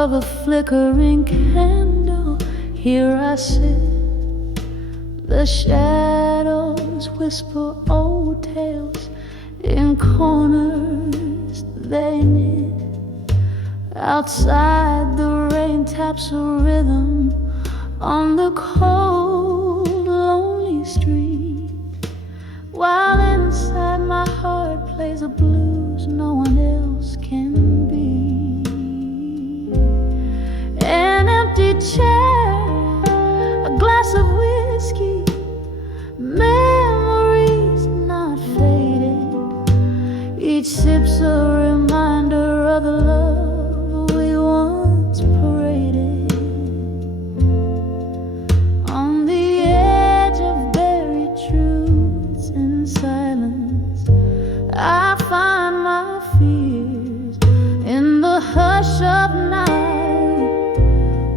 of a flickering candle. Here I sit, the shadows whisper old tales. In corners they knit. Outside the rain taps a rhythm on the cold, lonely street, while inside my heart plays a blues no one else can be. An empty chair, a glass of whiskey, memories not faded. Each sip's a reminder of the love we once paraded. On the edge of buried truths in silence, I find my fears in the hush of night,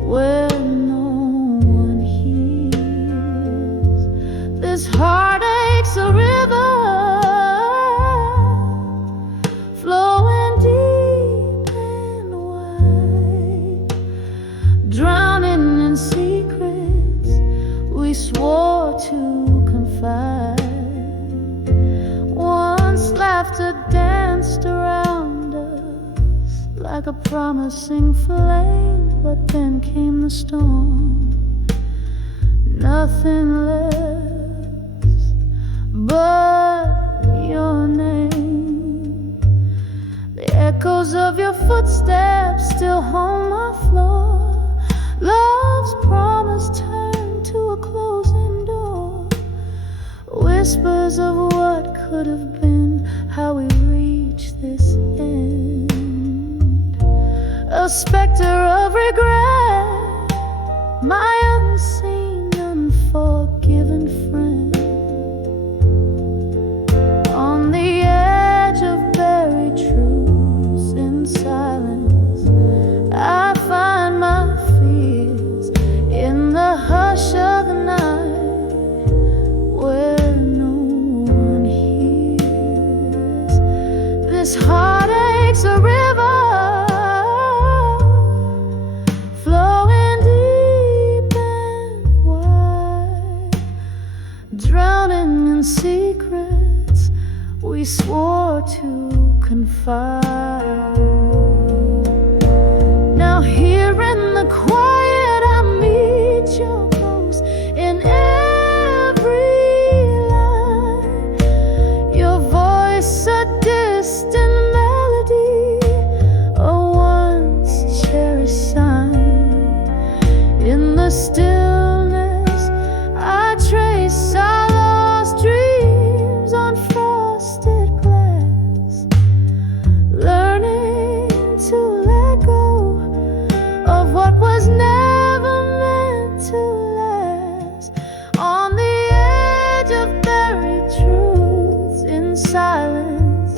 where no one hears. This heartache's a river, flowing deep and wide, drowning in secrets we swore to confide. Once laughter danced around us like a promising flame, but then came the storm. Nothing left but your name. The echoes of your footsteps still haunt my floor. Love's promise turned to a closing door. Whispers of what could have been, how we reached this end. A specter of regret, my unseen, unforgiven friend. On the edge of buried truths in silence, I find my fears in the hush of the night, where no one hears. This heartache's a river, flowing deep and wide, drowning in secrets we swore to confide. Now here in the quiet I meet your ghost in every line. Your voice a distant melody, a once cherished sign. In the stillness I trace our lost dreams on frosted glass, learning to let go of what was never meant to last. On the edge of buried truths in silence,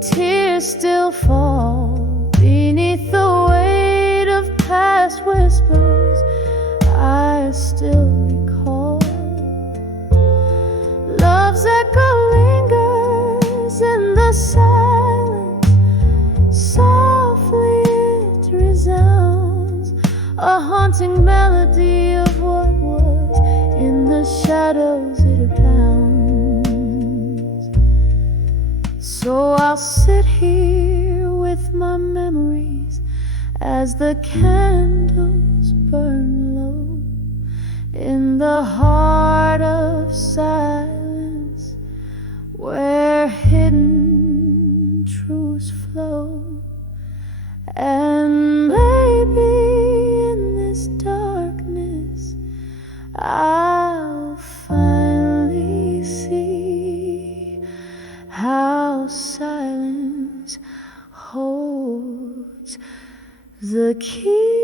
tears still fall beneath the weight of past whispers I still recall. Love's echo lingers in the silence, softly it resounds, a haunting melody of what was. In the shadows it abounds. So I'll sit here with my memories as the candles burn low, in the heart of silence, where hidden truths flow. And maybe in this darkness I'll finally see how silence holds the key.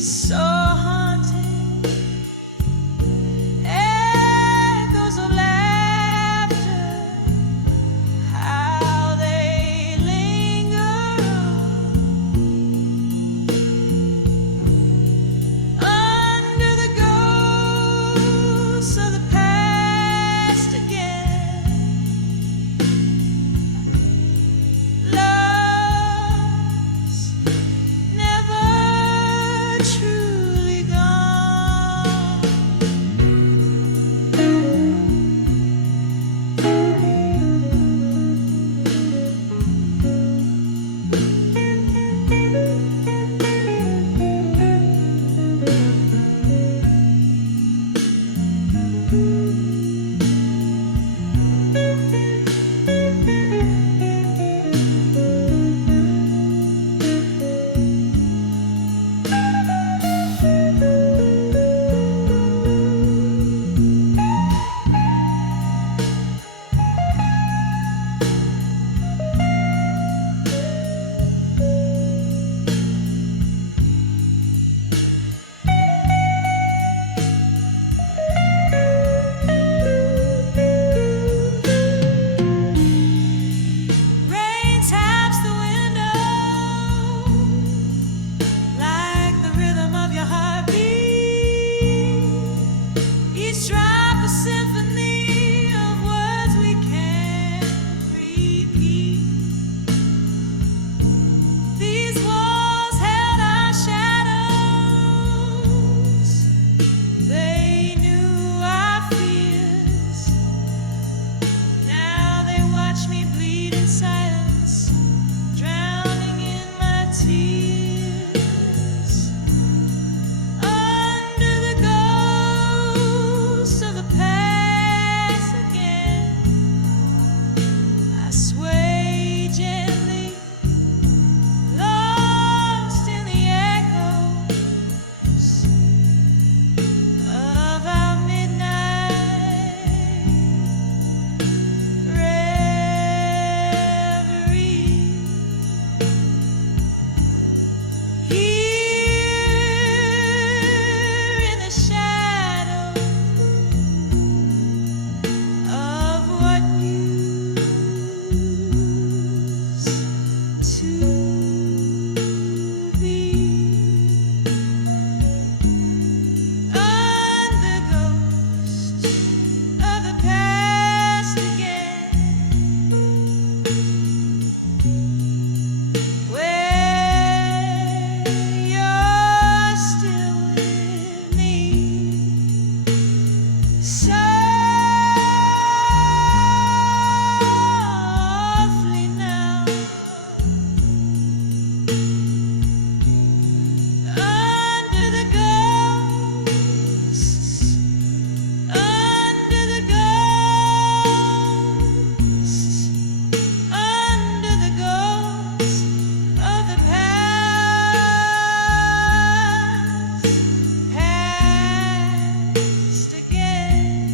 so haunting. Echoes of laughter, how they linger under the ghosts of the past again. Love's never truly gone. Rain taps the window like the rhythm of your heartbeat. Each drop a symphony of words we can't repeat. These walls held our shadows. They knew our fears. Now they watch me bleed in silence, drowning in my tears. Under the ghosts of the past again, I sway gently, lost in the echoes of our midnight reverie. Here in the shadow of what used to be. Under ghosts of the past again, where you're still with me, softly now. Under the ghosts, under the ghosts, under the ghosts of the past again.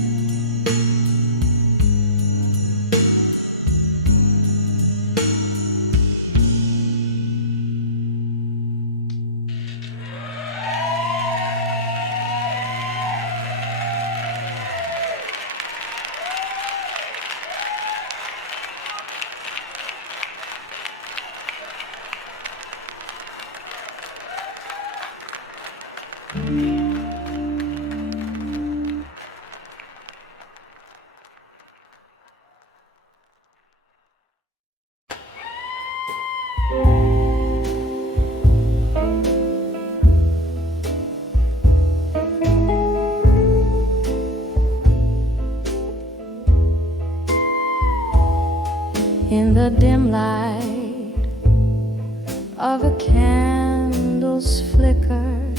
In the dim light of a candle's flicker,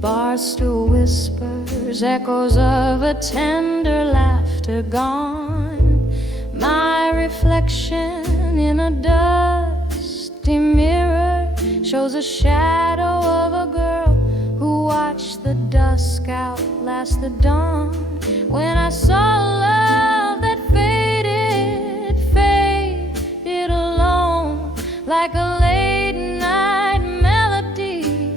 barstool whispers, echoes of a tender laughter gone. My reflection in a dusty mirror shows a shadow of a girl who watched the dusk outlast the dawn. When I saw love that faded alone, like a late night melody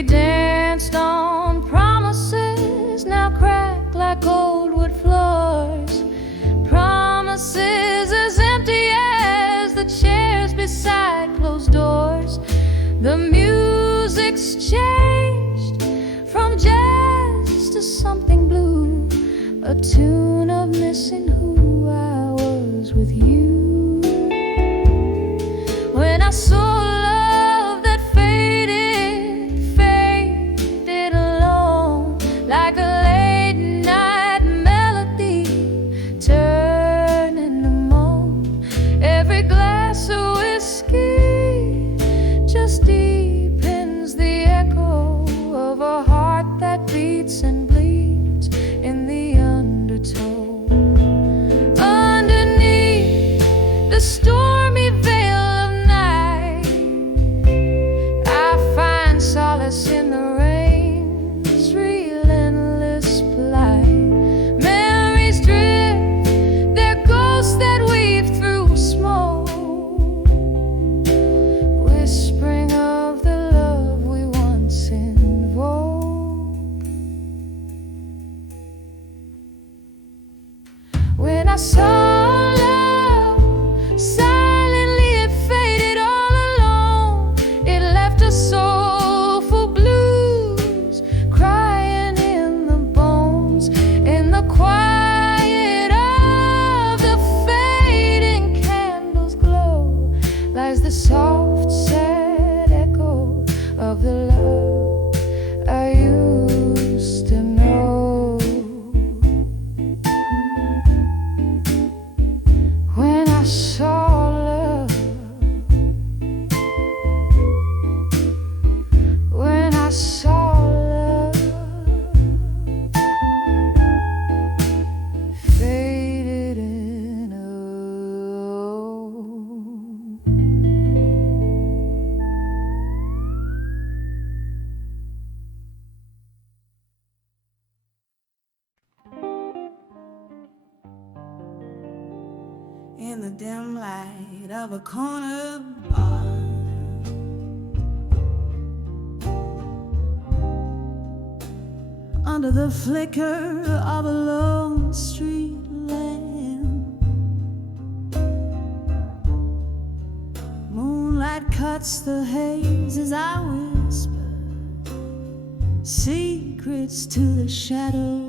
We danced on promises now cracked like old wood floors. Promises as empty as the chairs beside closed doors. The music's changed from jazz to something blue, a tune of missing who I was with you. When I saw love that faded alone, like a late night melody turning to moan. Every glass of whiskey just deepens the echo of a heart that beats and bleeds in the undertow. Underneath the stormy veil of night, I find solace in the rain's relentless plight. Memories drift, they're ghosts that weave through smoke, whispering of the love we once invoked. When I saw love, silently it faded all alone. It left a soulful blues crying in the bones. In the quiet of the fading candles' glow lies the soft, sad echo of the love I used to know. When I saw love, when I saw love faded in in the dim light of a corner bar, under the flicker of a lone street lamp, moonlight cuts the haze as I whisper secrets to the shadow.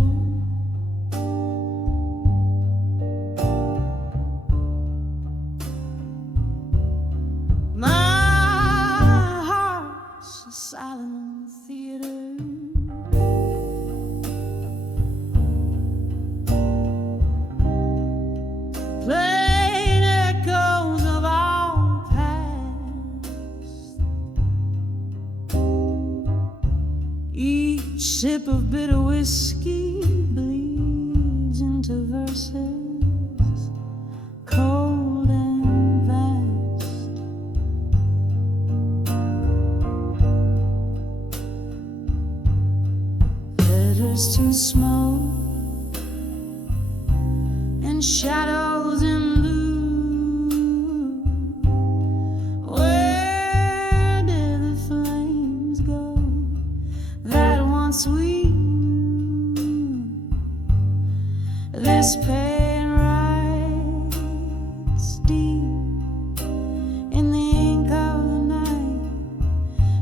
My heart's a silent theater, playing echoes of our past. Each sip of bitter whiskey bleeds into verses cold and vast. Letters to smoke and shadows in blue. Where did the flames go that once we knew? This pain writes deep in the ink of the night.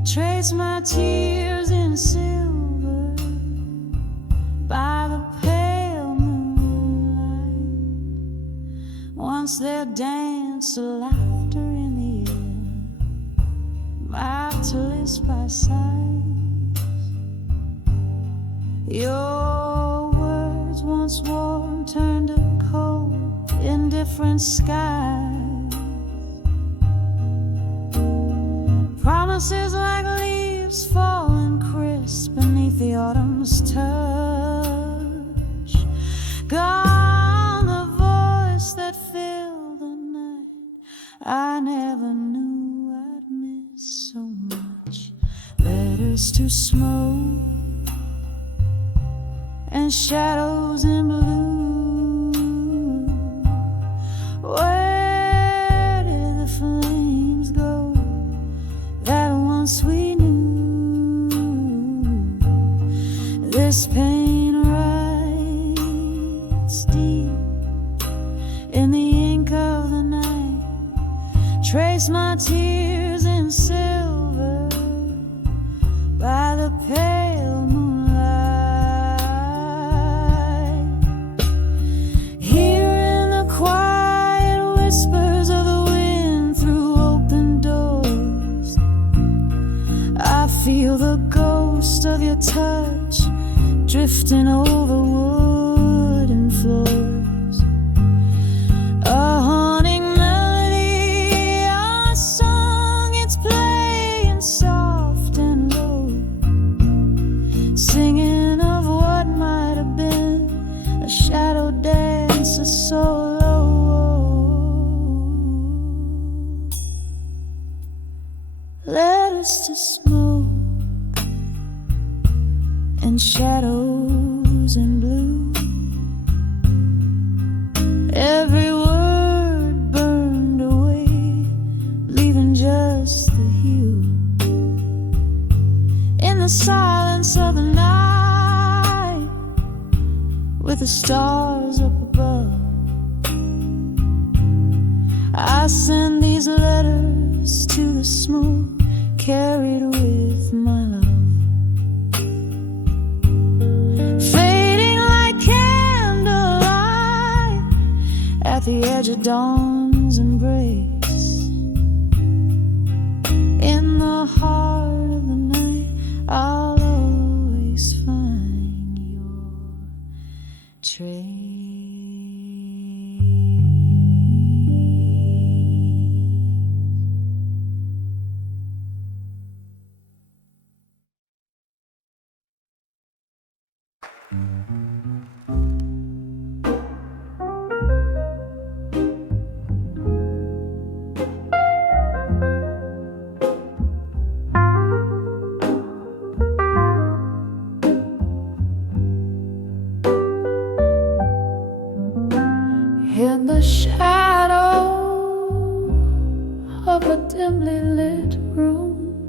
Trace my tears in silver by the pale moonlight. Once there danced a laughter in the air, marvelous by sight. Your words once warm turned to cold in different skies. Promises like leaves falling crisp beneath the autumn's touch. Gone the voice that filled the night. I never knew I'd miss so much. Letters to smoke and shadows in blue. Where did the flames go that once we knew? This pain writes deep in the ink of the night. Trace my tears in silver by the pale moonlight. Here in the quiet whispers of the wind through open doors, I feel the ghost of your touch drifting over wooden floors. A haunting melody, a song, it's playing soft and low, singing of what might have been a shadow dance, a solo. Letters to smoke and shadows in blue. Every word burned away, leaving just the hue. In the silence of the night, with the stars up above, I send these letters to the smoke, carried with my love. At the edge of dawn's embrace, in the heart of the night, I'll always find your trace. In the shadow of a dimly lit room,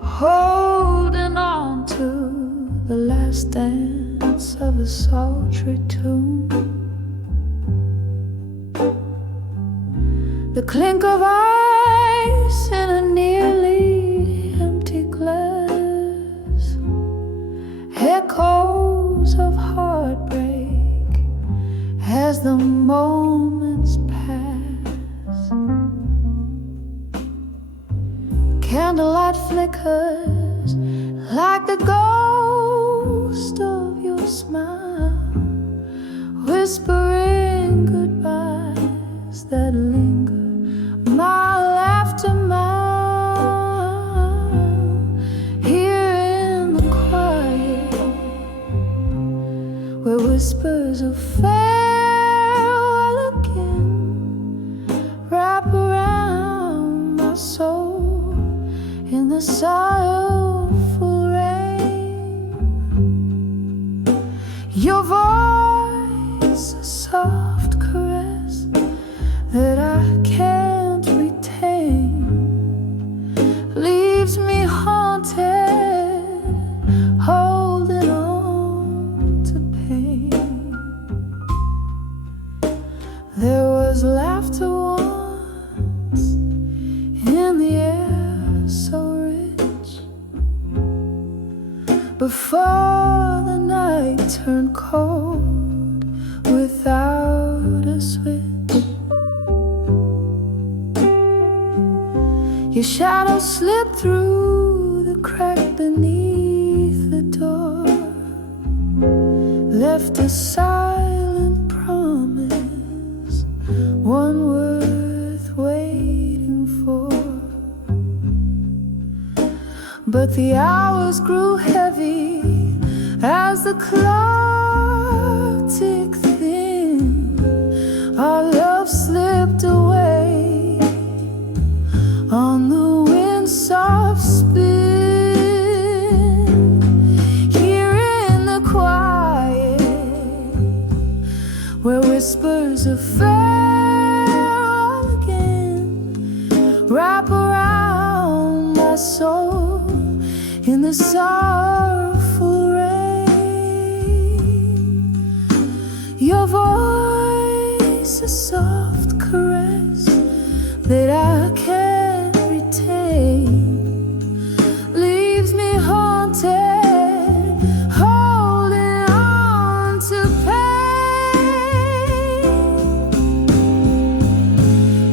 holding on to the last dance of a sultry tune, the clink of ice in a nearly empty glass, echoes of heartbreak as the moments pass. Candlelight flickers like the ghost of your smile, whispering goodbyes that linger mile after mile. Here in the quiet, where whispers of in the sorrowful rain, your voice a soft caress that I can't retain, leaves me haunted, holding on to pain. There was laughter once in the air, so rich, before the night turned cold without a switch. Your shadow slipped through the crack beneath the door, left a silent promise, one worth waiting for. But the hours grew heavy as the clock ticked thin. Our love slipped away on the wind's soft spin. Here in the quiet, where whispers of farewell again wrap around my soul. in the sorrowful rain. Your voice, a soft caress that I can't retain, leaves me haunted, holding on to pain.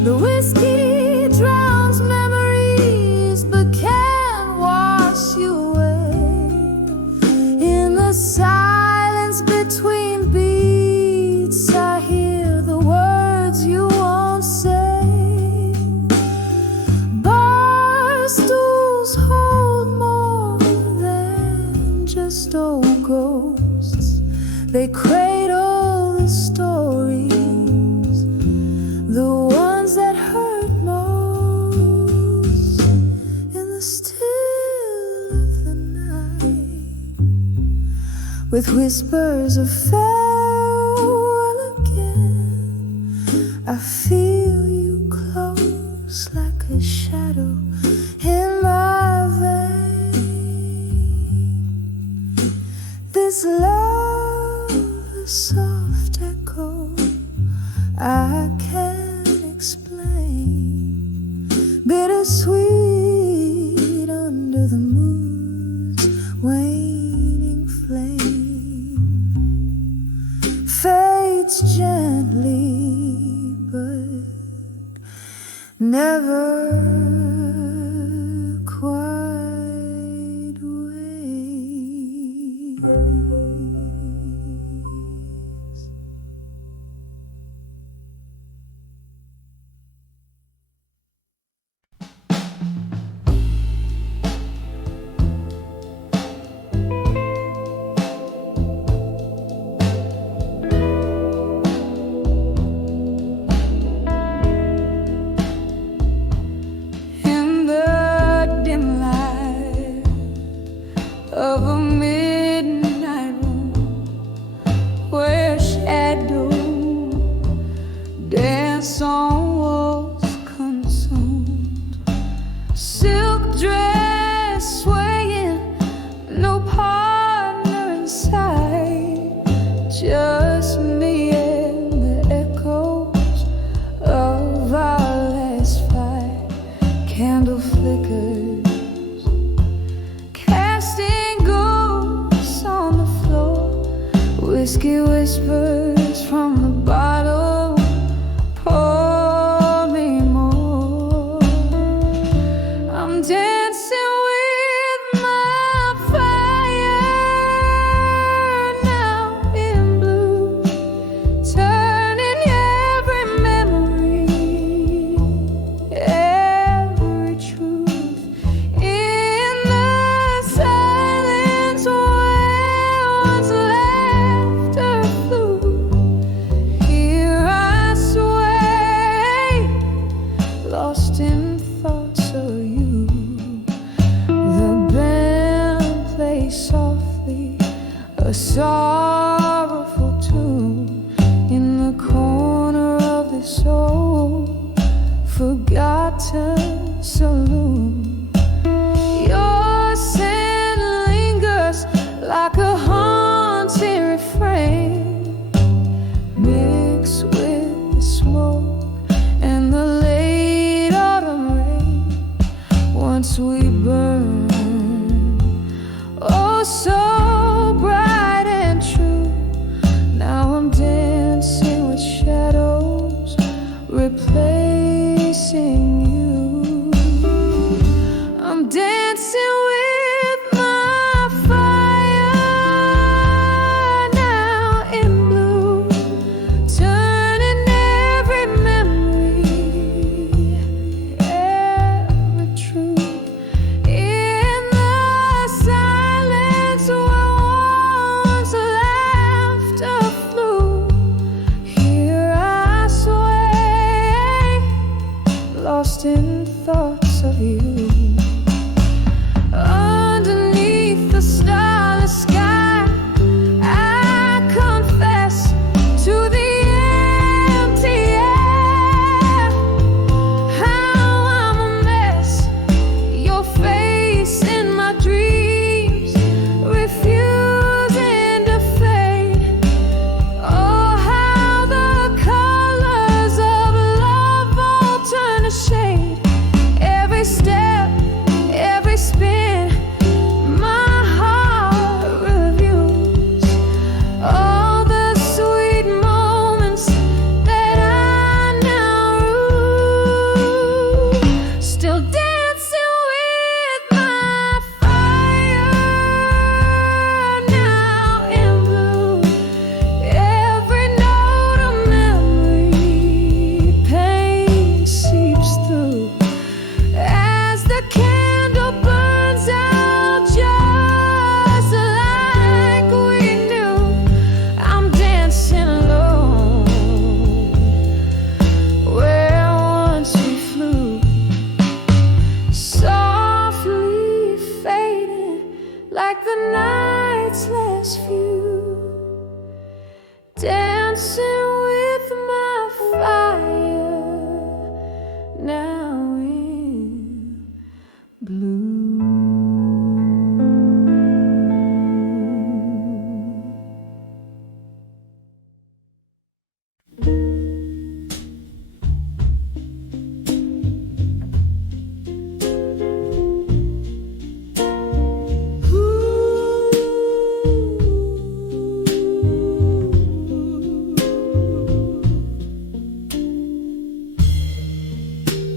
The whiskey drowns memories but can't wash you away. In the silence between beats, I hear the words you won't say. Bar stools hold more than just old ghosts. They cradle the stories, the ones that hurt most. In the still of the night, with whispers of farewell again, I feel you close like a shadow in my vein. This love, a soft echo I can't explain, bittersweet under the moon's waning flame, fades gently but never quite wanes. In the dim light of a midnight room where shadows dance on walls consumed, silk dress swaying, no partner in sight, just me and the echoes of our last fight. Candle flickers, casting ghosts on the floor. Whiskey whispers from the bottle, pour me more. I'm dancing with my fire now in blue, turning every memory, every truth in the silence where once laughter flew. Here I sway, lost in thoughts of you. The band plays softly, a sorrowful tune in the corner of this old forgotten saloon. Your scent lingers like a haunting refrain, mixed with the smoke and the late autumn rain. Once we burned, oh so bright and true. Now I'm dancing with shadows, replacing you. the night's last few, dancing with my fire, now in blue.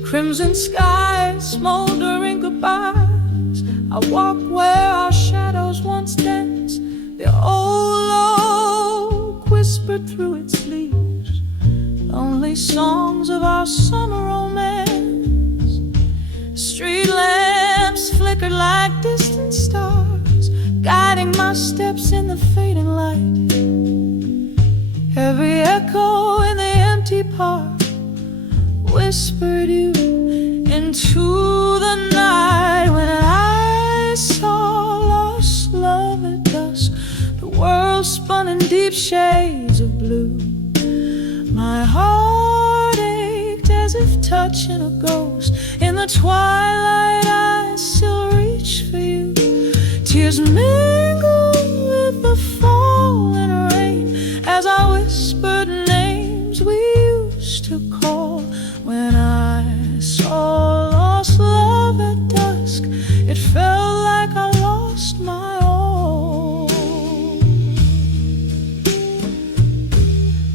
Crimson skies, smoldering goodbyes. I walk where our shadows once danced. The old oak whispered through its leaves lonely songs of our summer romance. Street lamps flickered like distant stars, guiding my steps in the fading light. Every echo in the empty park whispered you into the night. When I saw lost love at dusk, the world spun in deep shades of blue. My heart ached as if touching a ghost. In the twilight I still reach for you. Tears mingle with the falling rain as I whispered names we used to call. When I saw lost love at dusk, it felt like I lost my all.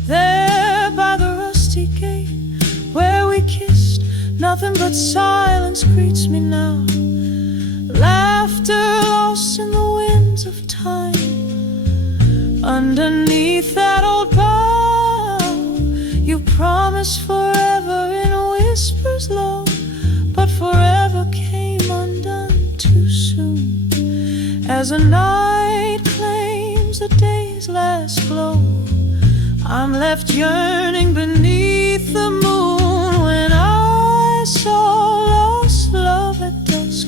There by the rusty gate where we kissed, nothing but silence greets me now. Laughter lost in the winds of time. Underneath that old bough, you promised forever in whispers low, but forever came undone too soon. As a night claims the day's last glow, I'm left yearning beneath the moon. When I saw lost love at dusk,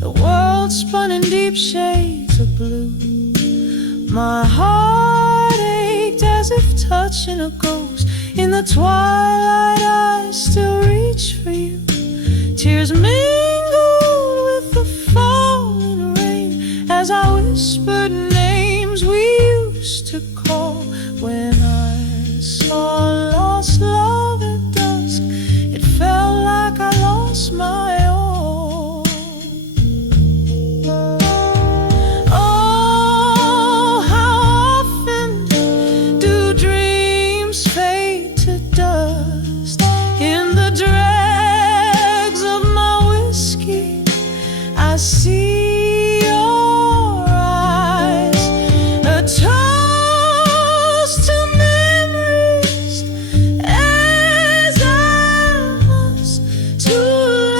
the world spun in deep shades of blue. My heart ached as if touching a ghost. In the twilight I still reach for you. Tears mingled with the falling rain as I whispered names we used to call. When I saw lost love at dusk, it felt like I lost my all. Oh, how often do dreams fade to dust? In the dregs of my whiskey, I see your eyes, a toast to memories as I must, to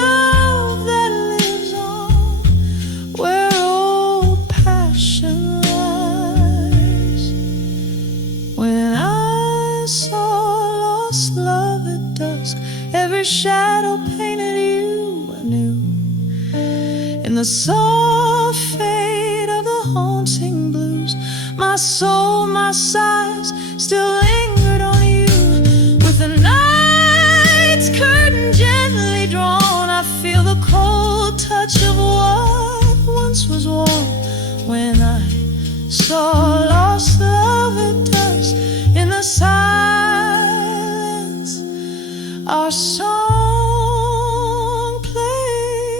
love that lives on where old passion lies. When I saw lost love at dusk, every shadow painted you anew. In the soft fade of the haunting blues, my soul, my sighs still lingered on you. With the night's curtain gently drawn, I feel the cold touch of what once was warm. When I saw lost love at dusk, in the silence our song plays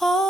on.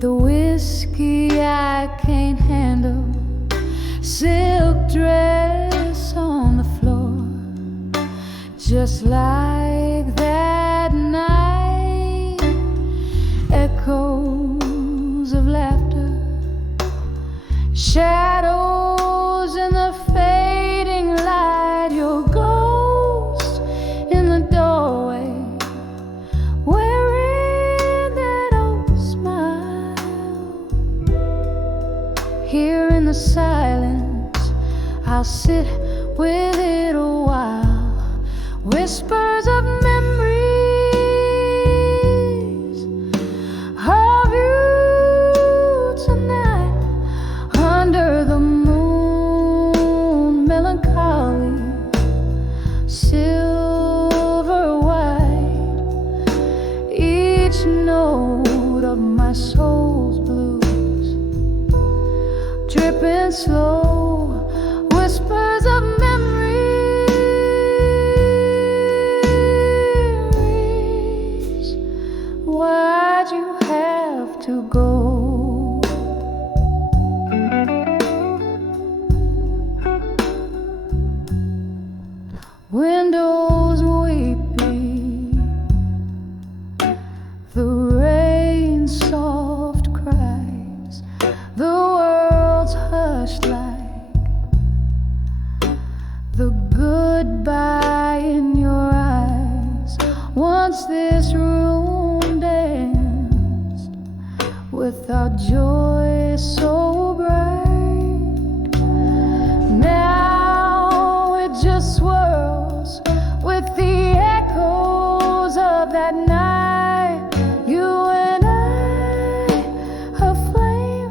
the whiskey I can't handle, silk dress on the floor, just like that night. Echoes of laughter, shadows in the fading light, your ghost in the doorway, wearing that old smile. Here in the silence, I'll sit with it a while. Whispers of memories of you tonight, under the moon, melancholy, silver white. Each note of my soul's blues, dripping slow, whispers of memories. Why'd you have to go? Windows weepy, the rain soft cries, the world's hushed like the goodbye in your eyes. Once this room danced without joy so bright, now it just swirls with the echoes of that night. You and I, a flame,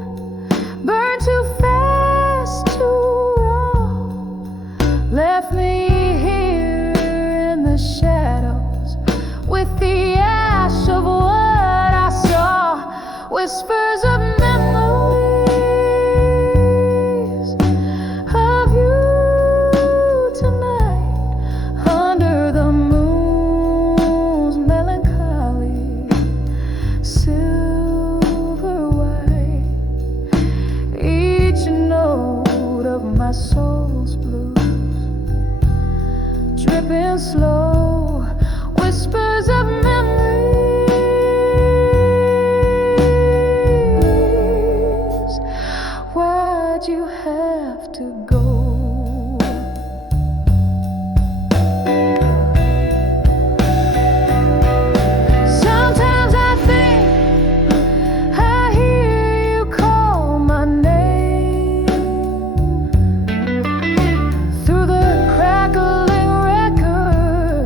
burned too fast, too raw, left me here in the shadows with the ash of what I saw. Whispers of memories of you tonight, under the moon's melancholy, silver white. Each note of my soul's blues, dripping slow, whispers of memories. Why'd you have to go? Sometimes I think I hear you call my name through the crackling record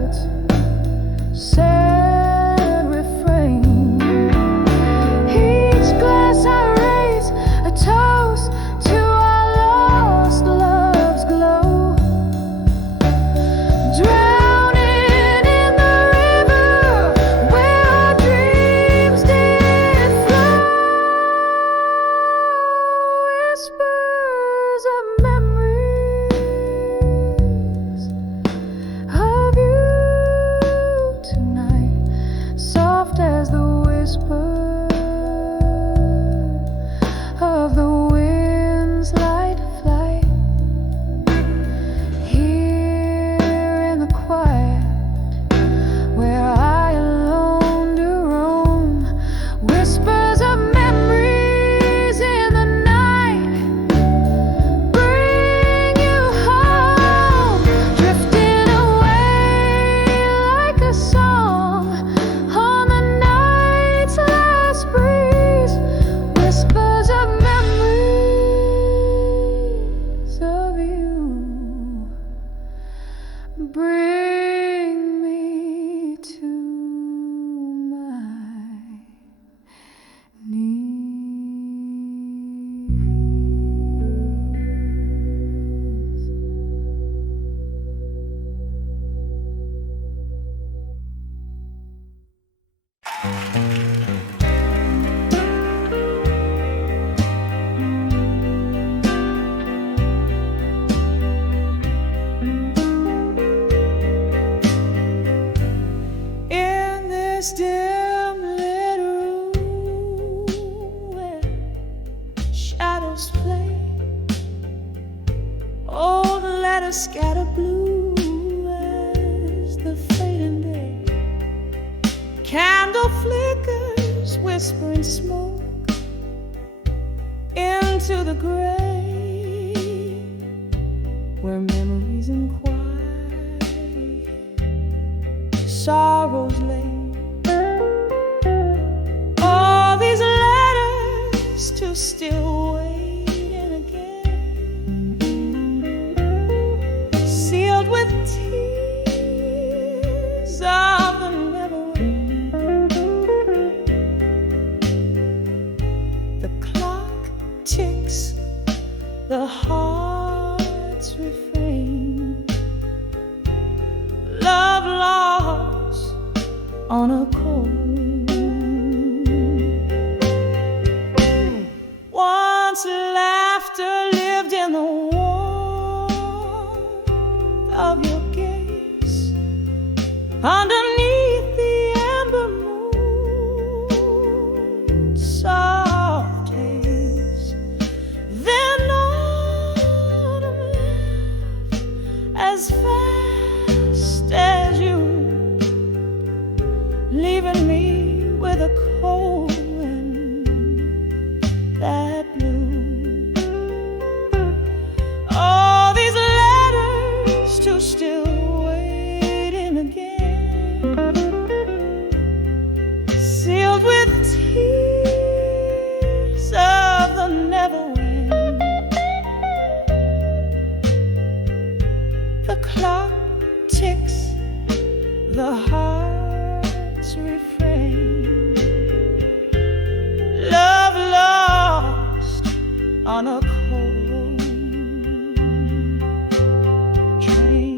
letters scatter blue as the fading day. Candle flickers, whispering smoke into the gray, where memories inquire, sorrows lay. All these letters to still waiting again, sealed with tears of the never end. The clock ticks, the heart's refrain, love lost on a chord. Once laughter lived in the warmth of your gaze, underneath the amber moon, soft haze. Then autumn left as fast as you, leaving me with a cold wind that blew. All these letters to still waiting again, sealed with tears of the never end. The clock ticks, the heart's refrain, love lost on a cold train.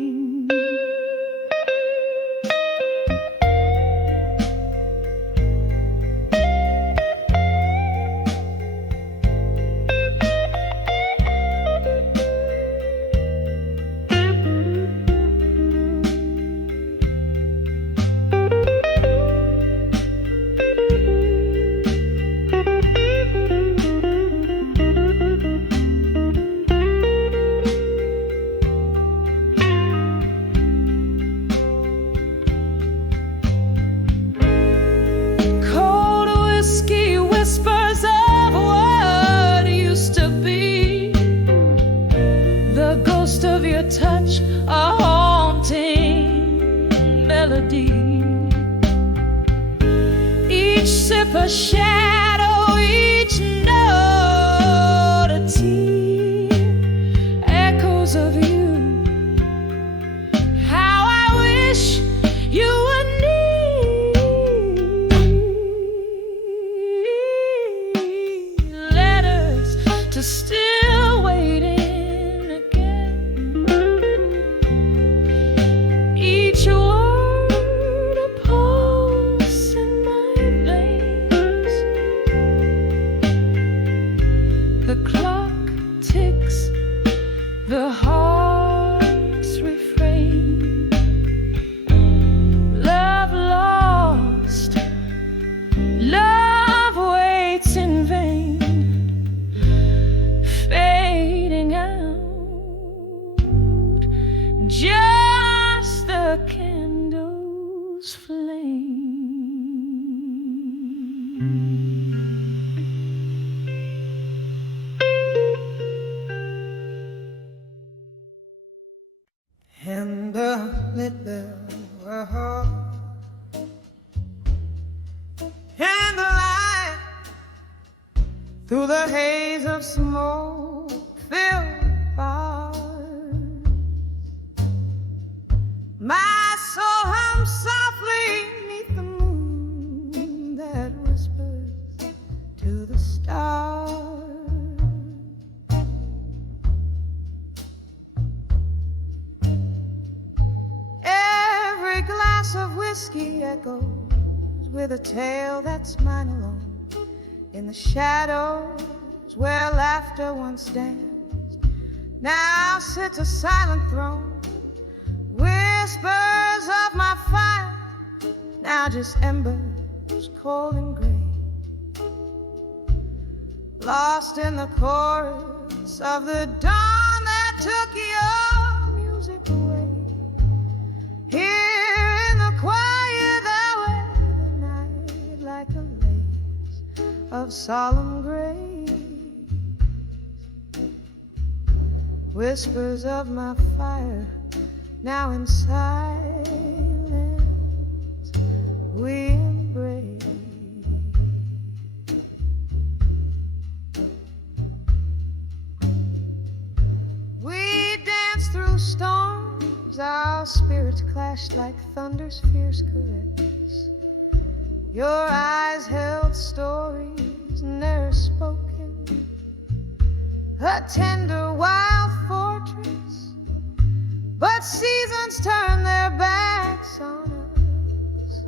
Cold whiskey whispers of what used to be, the ghost of your touch, a haunting melody. Each sip a shadow, each note a tear, echoes of you. How I wish you would need letters to still waiting again. Each word a pulse in my veins. The clock ticks, the heart's refrain, love lost, love waits in vain, fading out, just the candle's flame. And the lit bell, and the light through the haze of smoke filled bars. My soul hums softly 'neath the moon that whispers to the stars. Every glass of whiskey echoes with a tale that's mine alone. In the shadows where laughter once danced, now sits a silent throne. Whispers of my fire, now just embers cold and gray, lost in the chorus of the dawn that took your of solemn grace, whispers of my fire, now in silence we embrace. We danced through storms, our spirits clashed like thunder's fierce caress. Your eyes held stories ne'er spoken, a tender wild fortress, but seasons turn their backs on us.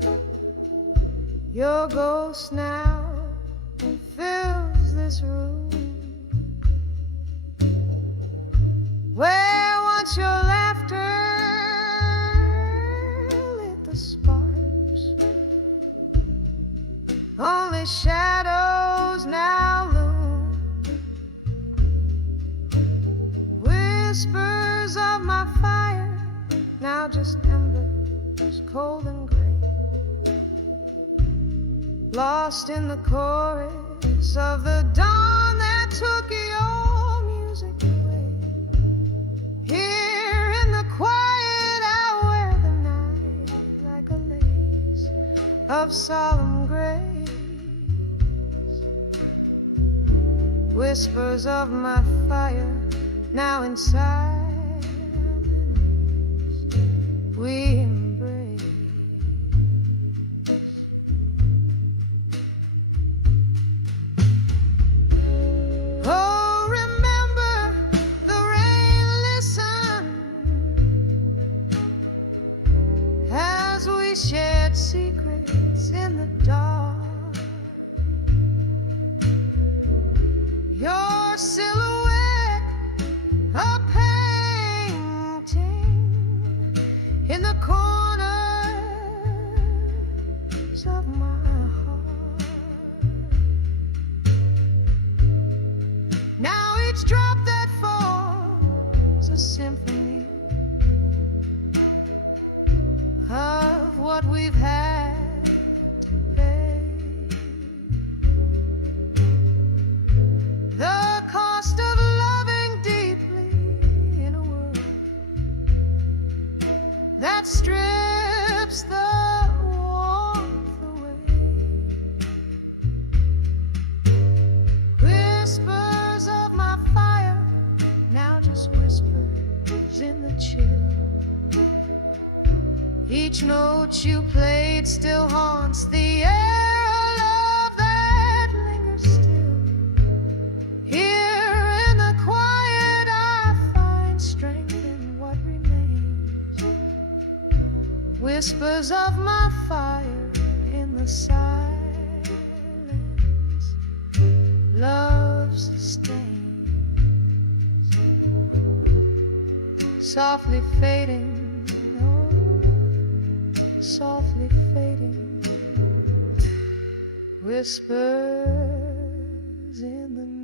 Your ghost now fills this room, where once your laughter lit the sparks. Only shadows now loom, whispers of my fire, now just embers cold and gray, lost in the chorus of the dawn that took your music away. Here in the quiet I wear the night like a lace of solemn grace, whispers of my fire, now in silence we embrace. Oh, remember the rain, listen as we shared secrets in the dark. Your silhouette, a painting in the corners of my heart. Now each drop that falls a symphony of what we've had to pay. The cost of loving deeply in a world that strips the warmth away. Whispers of my fire, now just whispers in the chill. Each note you played still haunts the air, a love that lingers still. Here in the quiet I find strength in what remains, whispers of my fire in the silence love sustains, softly fading, oh, softly fading, whispers in the night.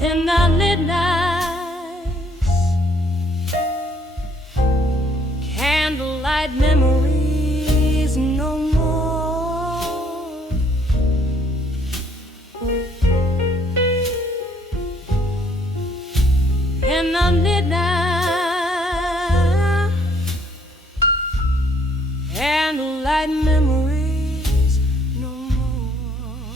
In the lit nights, candlelight memories no more. In the lit night, candlelight memories no more.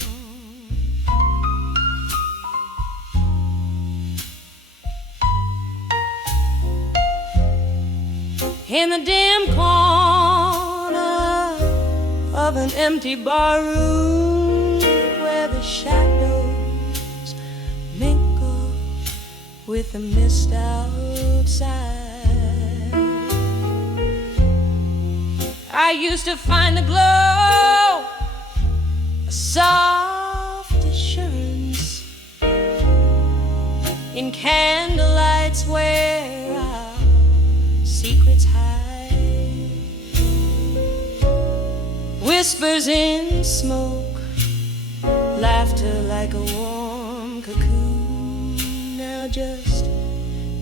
In the dim corner of an empty bar room, where the shadows mingle with the mist outside. I used to find the glow, a soft assurance in candlelights where our secrets hide. Whispers in smoke, laughter like a warm cocoon, now just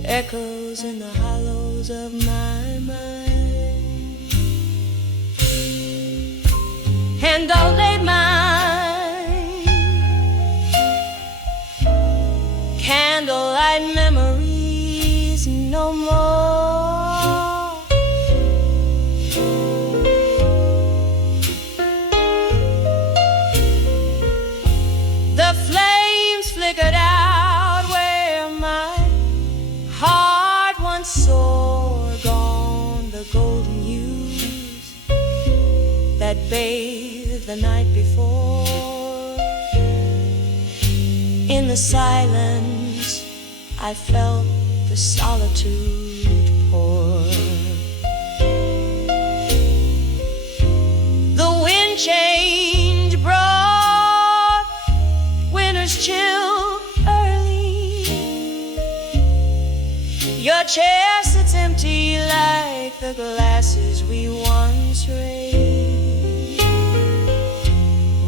echoes in the hollows of my mind. And I'll lay mine, candlelight memories no more. The flames flickered out where my heart once soared, gone the golden hues that bathed the night before. In the silence I felt the solitude pour. The wind change brought winter's chill early. Your chair sits empty like the glasses we once raised,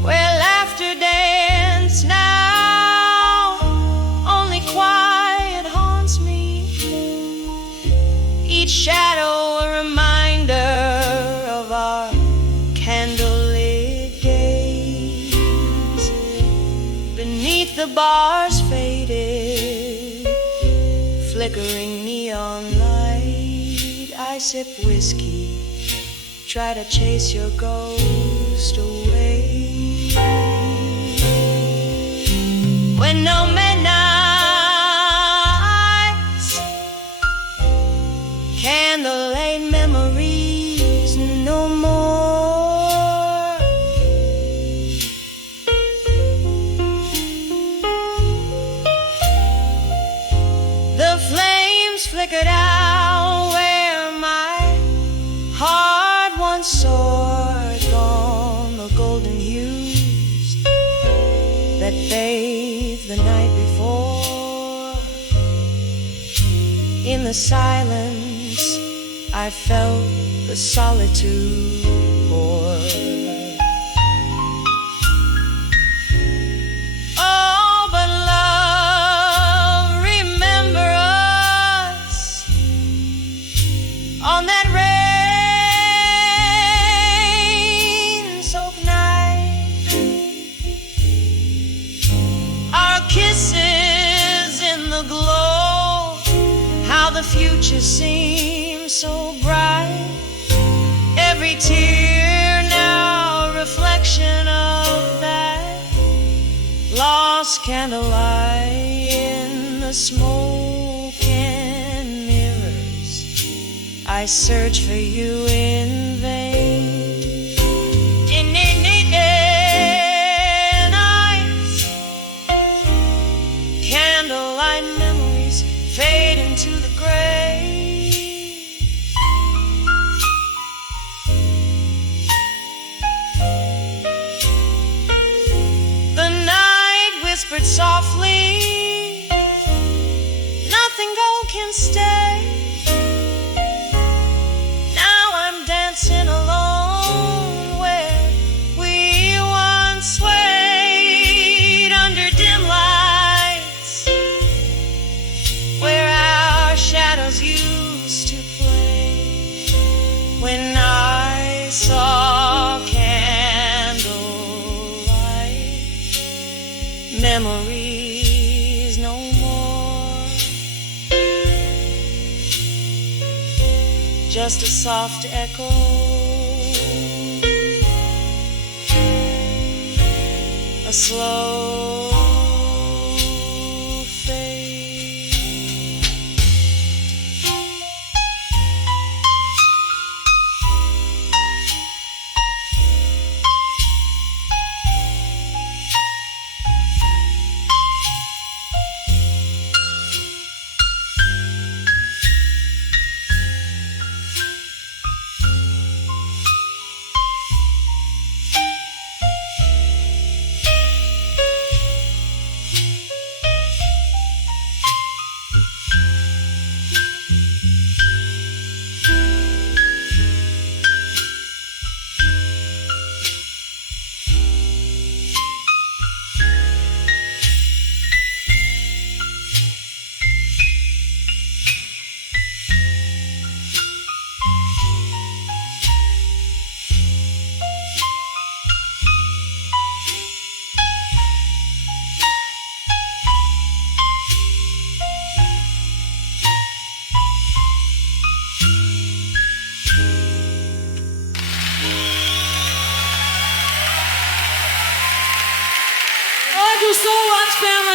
where laughter danced now, only quiet haunts me, each shadow a reminder of our candlelit gaze. Beneath the bars faded, flickering neon light, I sip whiskey, try to chase your ghost away. When no midnights, candlelight memories no more. The flames flickered out where my heart once soared, gone the golden hues that bathed the night before. In the silence I felt the solitude pour. Oh, but love, remember us on that rain-soaked night. Our kisses in the glow, how the future seems so bright. Every tear now a reflection of that lost candlelight. In the smoke and mirrors I search for you in vain. In nights, candlelight memories fade into the grave. The night whispered softly, nothing gold can stay. Now I'm dancing alone where we once swayed under dim lights, where our shadows used to play. When I saw candlelight, memories no more, just a soft echo, a slow fade.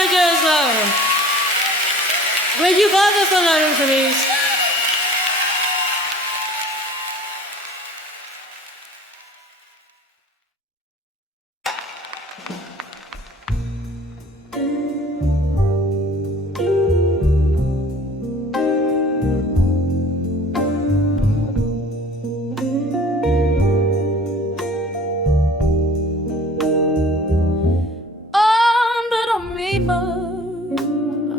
들어줘서 왜 유바가 나는 소리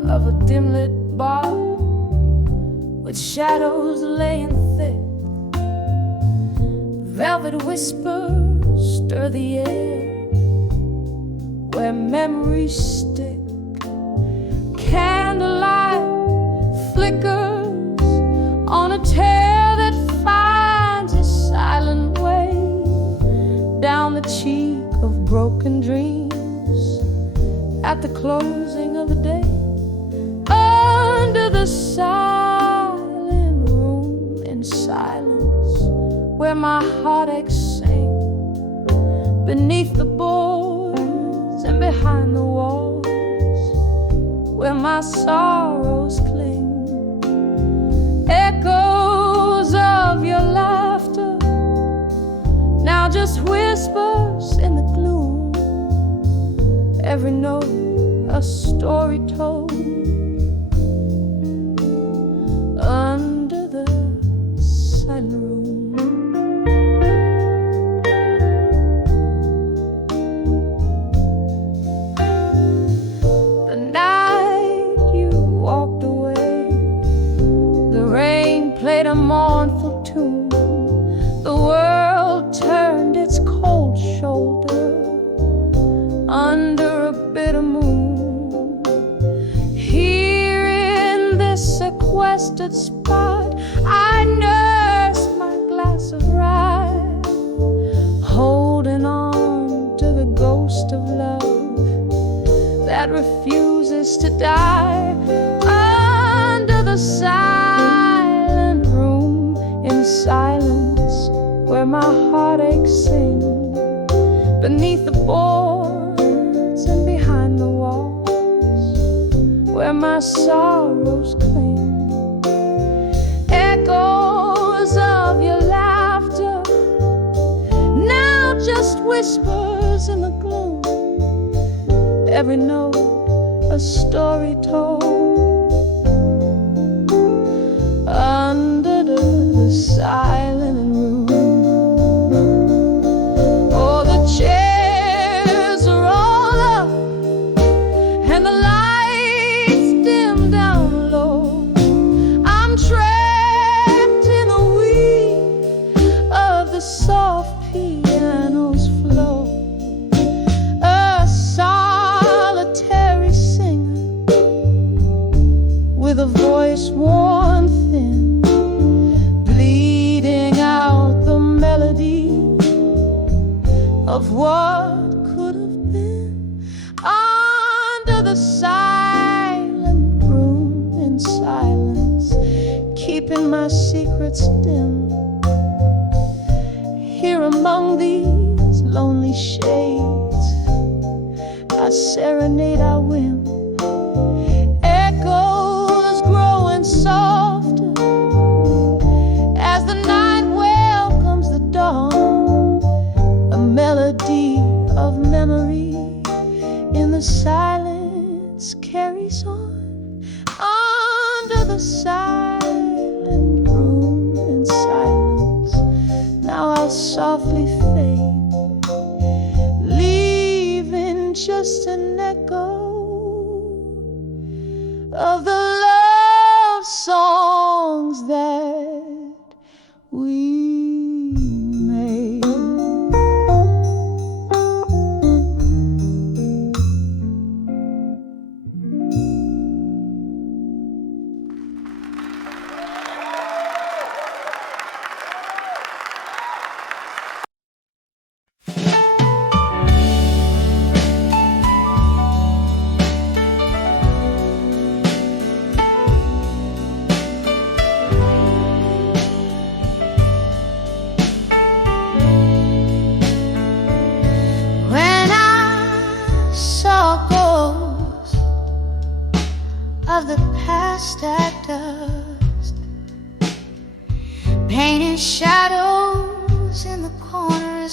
of a dim-lit bar with shadows laying thick. Velvet whispers stir the air where memories stick. Candlelight flickers on a tale that finds its silent way down the cheek of broken dreams at the closing of the day. Under the silent room in silence where my heartaches sing, beneath the boards and behind the walls where my sorrows cling. Echoes of your laughter, now just whispers in the gloom. Every note a story told under the silent room. The night you walked away, the rain played a mournful tune. The world turned its cold shoulder under a bitter moon. Here in this sequestered spot, I nursed my glass of rye, holding on to the ghost of love that refuses to die. Under the silent room in silence where my heartaches sing, beneath the boards and behind the walls where my sorrows cling. Echoes of your laughter, now just whispers in the gloom. Every note a story told under the silent room. Oh, the chairs are all up and the lights dim down low. I'm trapped in the weave of the soft piano's flow. A solitary singer with a voice worn thin, bleeding out the melody of what could have been. Under the silent room in silence, keeping my secrets dim. Here among these lonely shades, I serenade our whim. Echoes growing softer as the night welcomes the dawn. A melody of memory in the silence carries on. Under the silent room in silence, now I'll softly fade, leaving just an echo of the love songs that we made.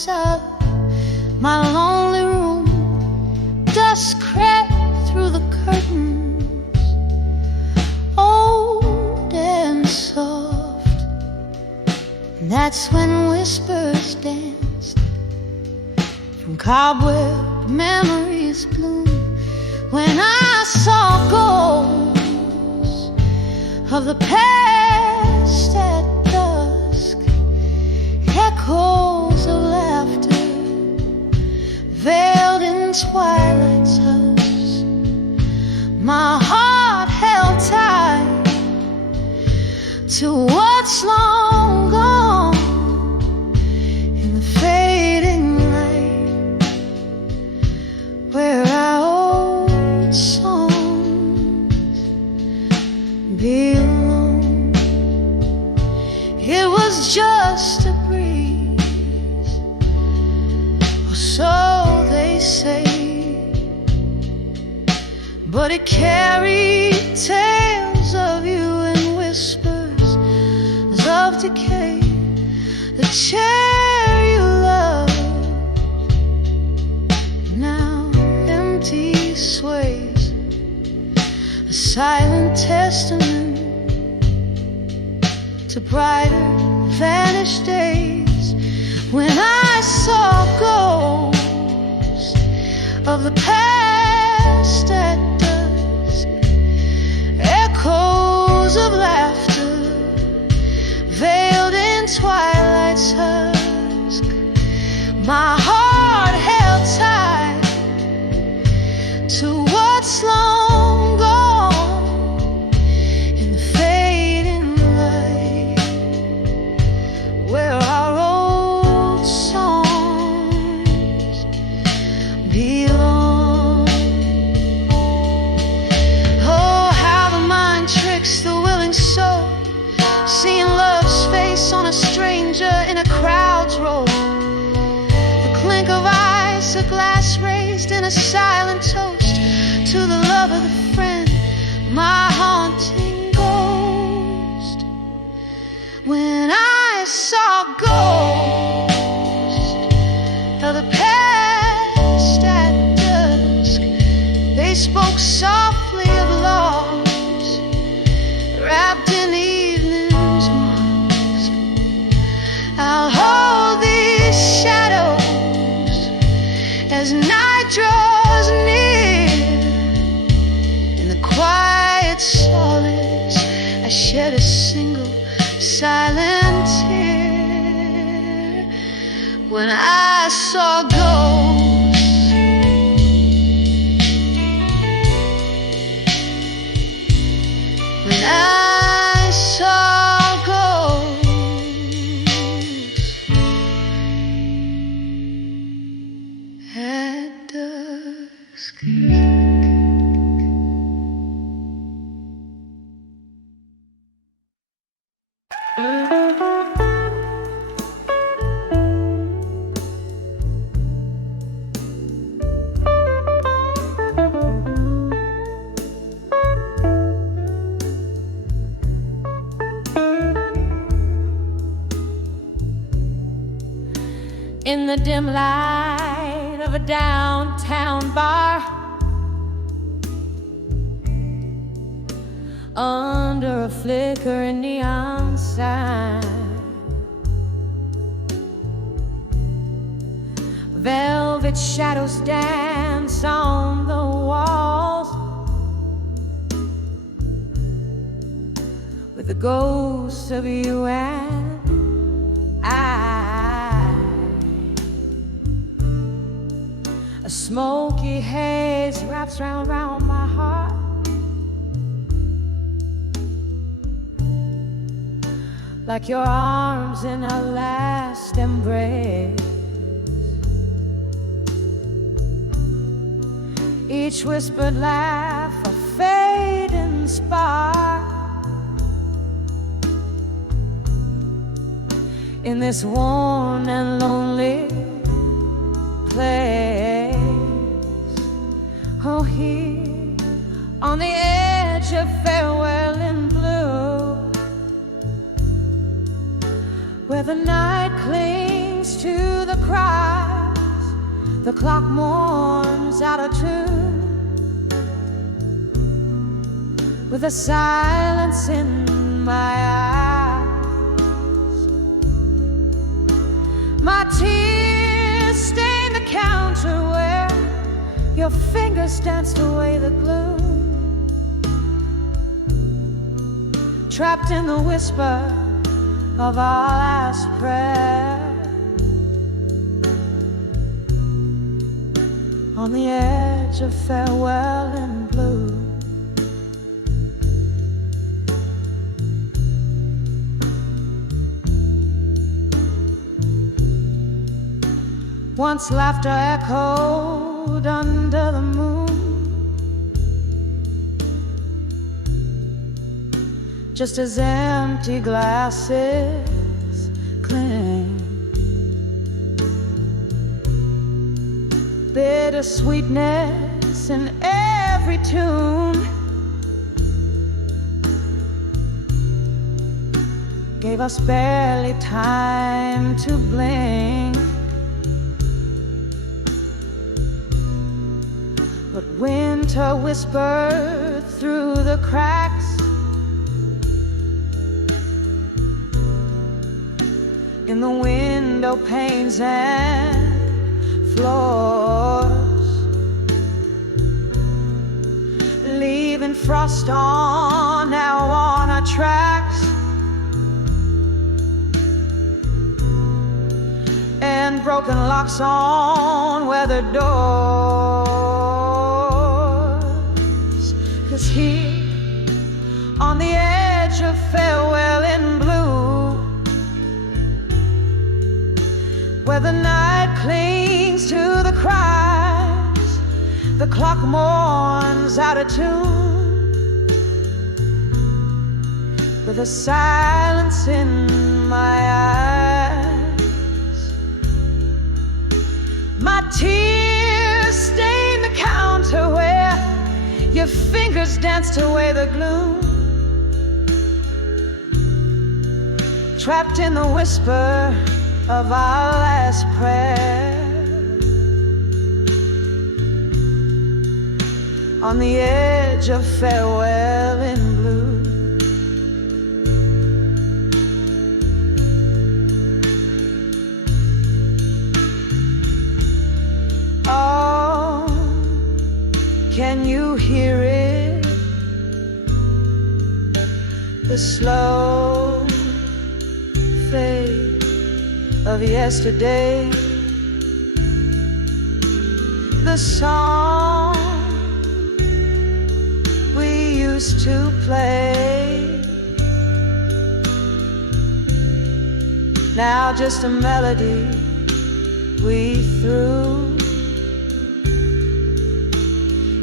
shadows of my lonely room. Dust crept through the curtains, old and soft. And that's when whispers danced from cobweb memories bloom. When I saw ghosts of the past at dusk, echoes of laughter veiled in twilight's husk, my heart held tight to what's long gone in the fading light, where our old songs belong. It was just a breeze, or so they say, but it carried tales of you and whispers of decay. The chair you loved now empty sways, a silent testament to brighter vanished days. When I saw ghosts of the past at dusk, echoes of laughter veiled in twilight's husk, my heart held tight to what's long gone in the fading light, where our old songs belong. Oh, how the mind tricks the willing soul, seeing love's face on a stranger in a crowd's roll. The clink of ice, a glass raised in a silent toast to the love of the friend, my haunting ghost. When I saw ghosts of the past at dusk, they spoke softly of loss wrapped in evening's mask. I'll hold these shadows as night draws near. In the quiet solace, I shed a single silent tear. When I saw ghosts, when I saw ghosts at dusk. In the dim light of a downtown bar, under a flickering neon sign, velvet shadows dance on the walls with the ghosts of you and I. A smoky haze wraps round my heart, like your arms in a last embrace. Each whispered laugh a fading spark in this worn and lonely place. Oh, here on the edge of farewell in blue, where the night clings to the crowd, The clock mourns out of tune with a silence in my eyes. My tears stain the counter where your fingers danced away the gloom. Trapped in the whisper of our last prayer, on the edge of farewell in blue. Once laughter echoed under the moon, just as empty glasses cling. Bitter sweetness in every tune gave us barely time to blink. But winter whispered through the cracks, in the window panes and floors, leaving frost on now on our tracks, and broken locks on weathered doors. 'Cause here on the edge of farewell in blue, where the night clings to the cries, the clock mourns out of tune with a silence in my eyes. My tears stain the counter where your fingers danced away the gloom. Trapped in the whisper of our last prayer, on the edge of farewell in blue. Oh, can you hear it? The slow fade of yesterday, the song we used to play, now just a melody we threw.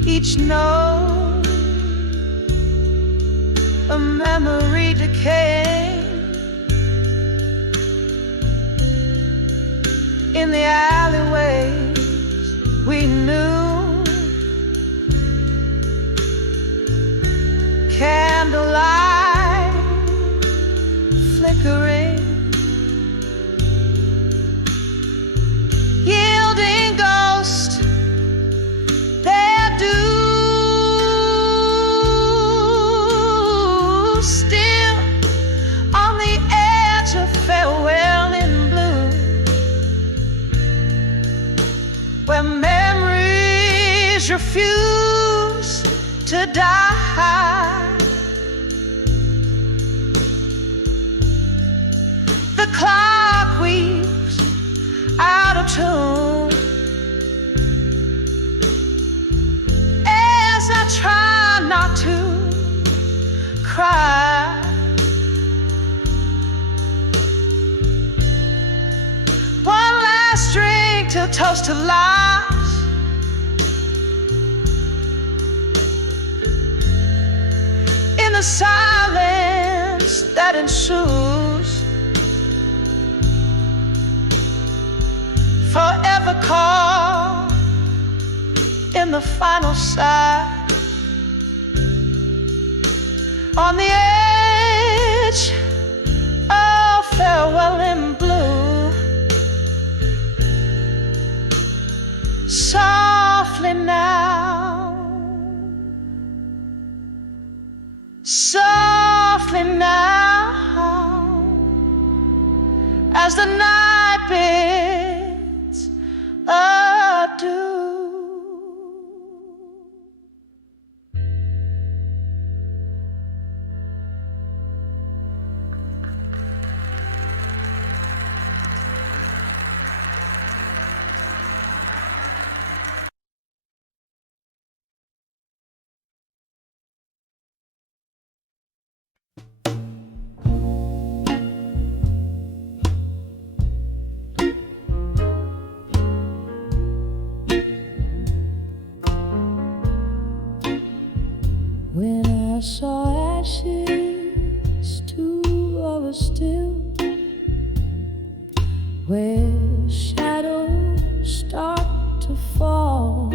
Each note a memory decaying in the alleyways we knew. Candlelight flickering, yielding ghost their due. Still on the edge of farewell in blue, where memories refuse to die. The clock weaves out of tune as I try not to cry. One last drink to toast to lives, in the silence that ensues. Forever caught in the final sigh, on the edge of farewell in blue. softly now, softly now, as the night bids adieu. When I saw ashes to a still, where shadows start to fall,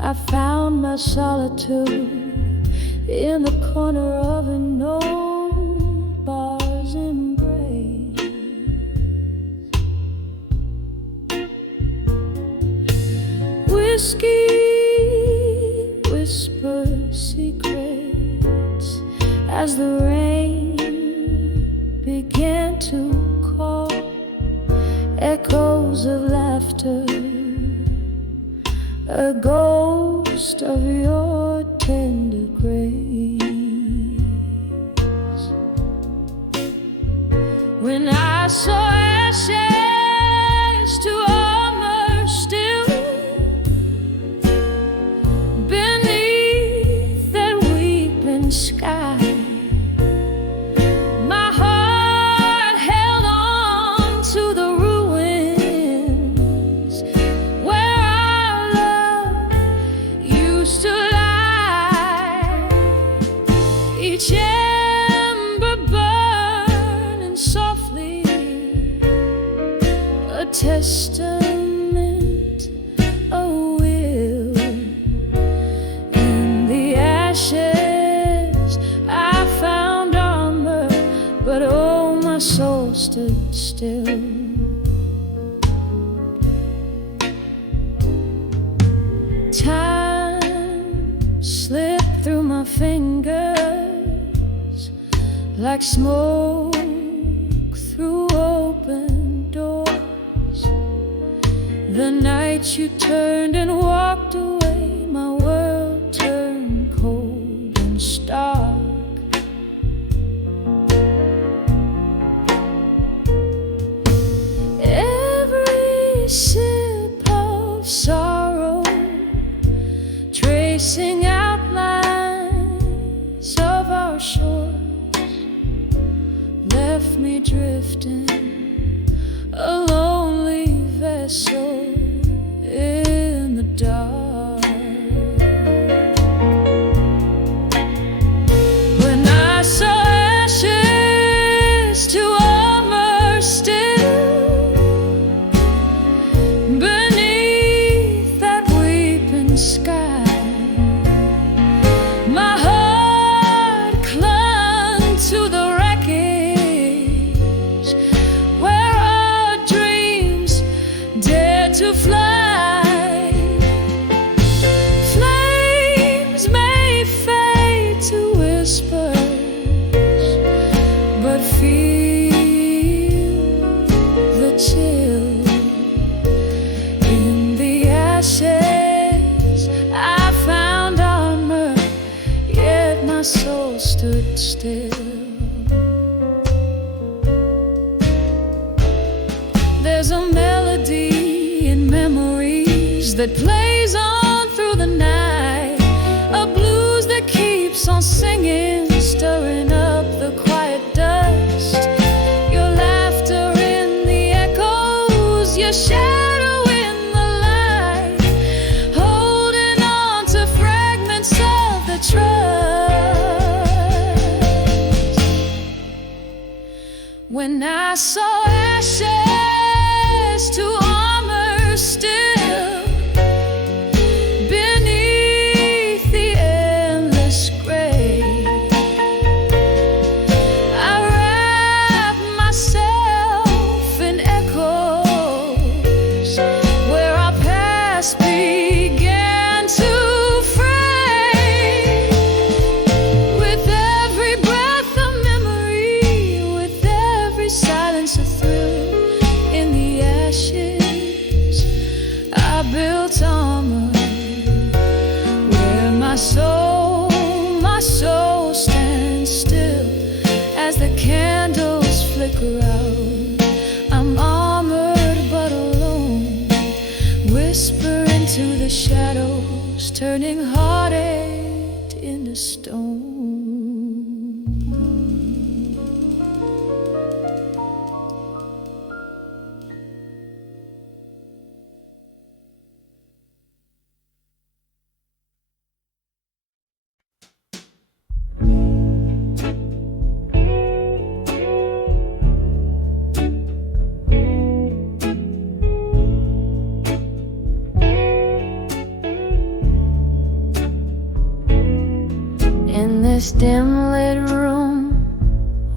I found my solitude in the corner of an old bar's embrace. Whiskey whispered secrets as the rain began to call, echoes of laughter, a ghost of your tender grace. When I saw ashes to armor still, beneath that weeping sky, my heart held on to the ruins where our love used to lie. Each ember burning softly, a testament, a will. In the ashes I found armor, but oh, my soul stood still. Time slipped through my fingers like smoke through open doors. The night you turned and walked away, my world turned cold and stark. Every sip of sorrow, tracing outlines of our shores, left me drifting, a lonely vessel in the dark. When I saw ashes to armor still, beneath that weeping sky, my heart clung to the wreckage where our dreams dared to fly. Flames may fade to whispers, but feel the chill. In the ashes I found armor, yet my soul stood still. There's a melody in memories that plays on through the night, a blues that keeps on singing, stirring up the quiet dust. Your laughter in the echoes, your shadow in the light, holding on to fragments of the trust. When I saw ashes to armor still, beneath the endless gray, I wrapped myself in echoes where our past this dim lit room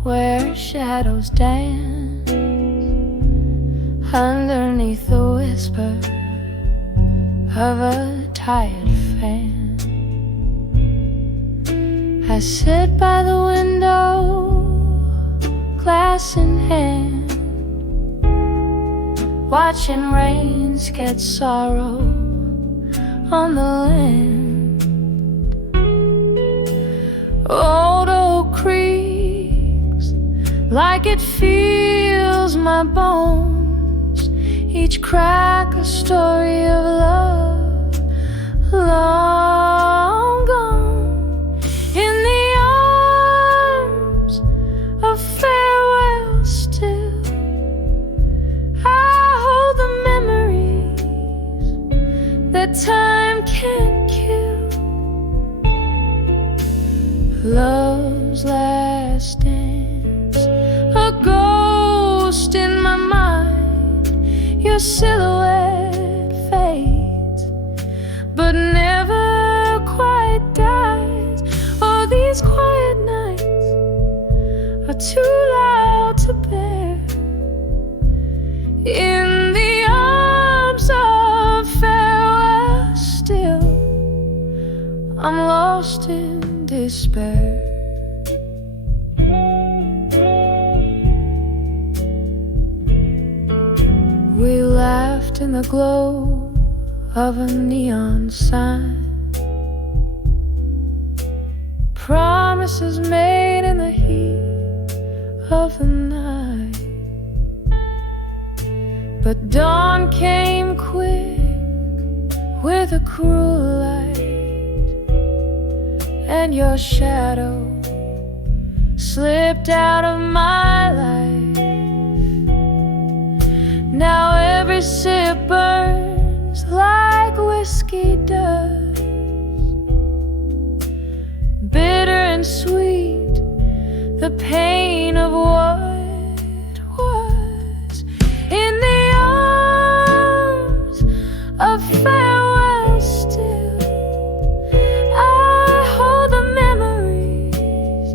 where shadows dance underneath the whisper of a tired fan. I sit by the window, glass in hand, watching rain sketch sorrow on the land. Old oak creaks like it feels my bones, each crack a story of love long gone. In the arms of farewell still, I hold the memories that time can't kill. Love's last dance, a ghost in my mind. Your silhouette fades, but never quite dies. Oh, these quiet nights are too loud to bear. In the arms of farewell still, I'm lost in despair. We laughed in the glow of a neon sign, promises made in the heat of the night. But dawn came quick with a cruel light, and your shadow slipped out of my life. Now every sip burns like whiskey does, bitter and sweet, the pain of what was. In the arms of farewell still, I hold the memories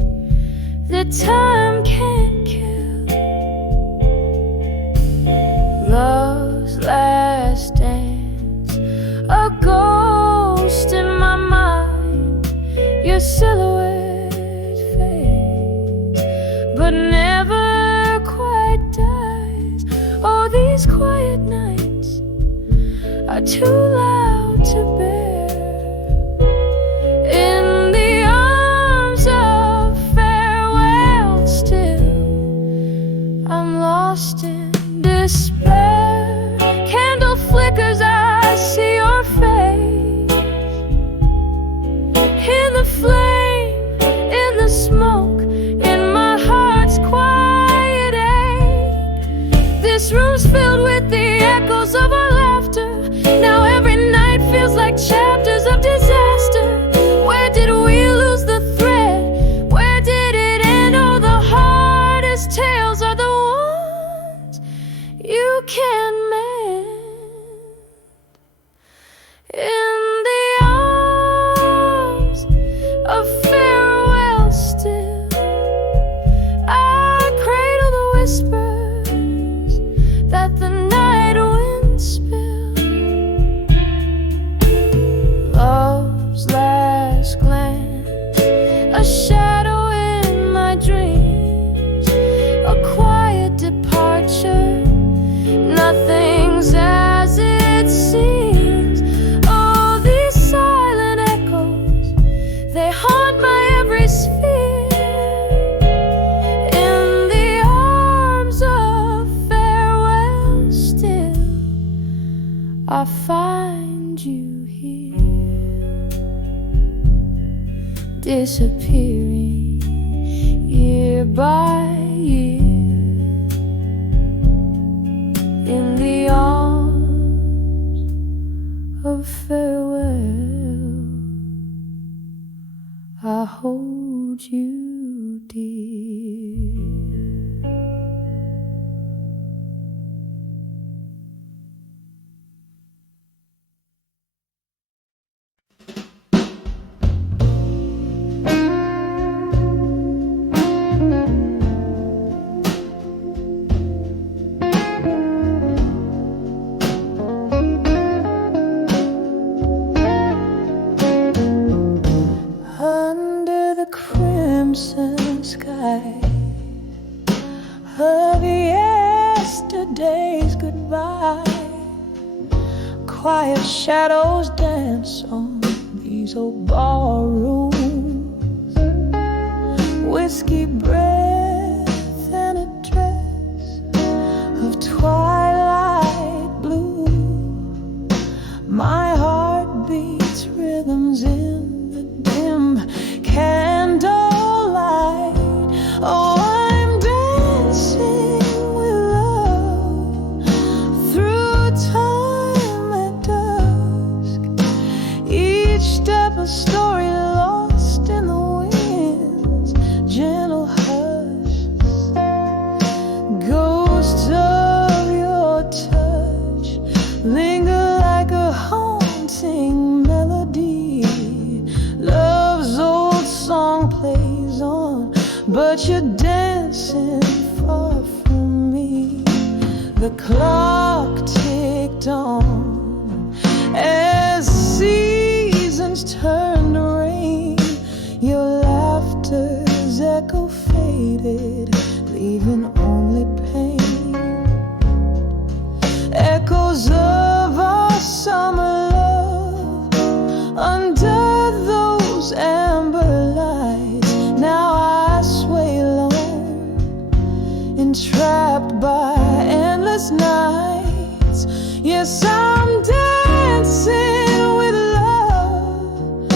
that time can't kill. Love's last dance, a ghost in my mind. Your silhouette fades, but never quite dies. Oh, these quiet nights are too loud to bear. In the arms of farewell still, I'm lost in despair. Candle flickers, I see your face in the flame, in the smoke, in my heart's quiet ache. This room's filled with the echoes of our laughter. Now every night feels like chapters of disaster. Where did we lose the thread? Where did it end? Oh, the hardest tales are the ones you can't mend. In the arms of farewell still, I cradle the whispers that the night wind spilled. Love's last glance, a shadow in my dreams, a quiet departure. Nothing's as it seems. Oh, these silent echoes, they haunt my every sphere. In the arms of farewell still, I find you here, disappearing year by year. In the arms of farewell, I hold you dear. quiet shadows dance on these old ballrooms. Whiskey breath and a dress of twilight blue. My heart beats rhythms in the dim candlelight. Oh, I'm dancing with love through time at dusk. Each step a story lost in the wind's gentle hush. Ghosts of your touch linger like a haunting melody. Love's old song plays on, but you're dancing far from me. The clock ticked on as seasons turned to rain. Your laughter's echo faded, leaving only pain. Echoes of our summer love under those amber lights. Now I sway alone, entrapped by endless nights. Yes, I'm dancing with love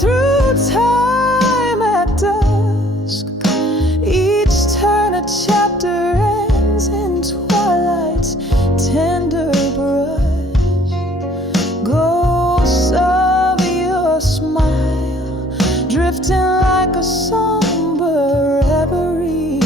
through time at dusk. Each turn a chapter ends in twilight's tender brush. Ghosts of your smile drifting like a somber reverie.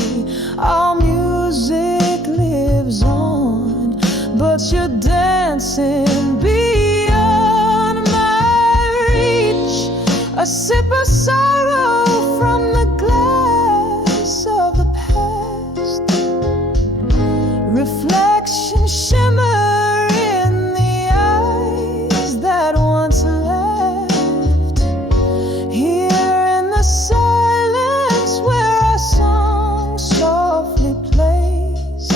Our music lives on, but you're dancing beyond my reach. A sip of sorrow from the glass of the past. Reflection shimmer in the eyes that once laughed. Here in the silence where our song softly plays,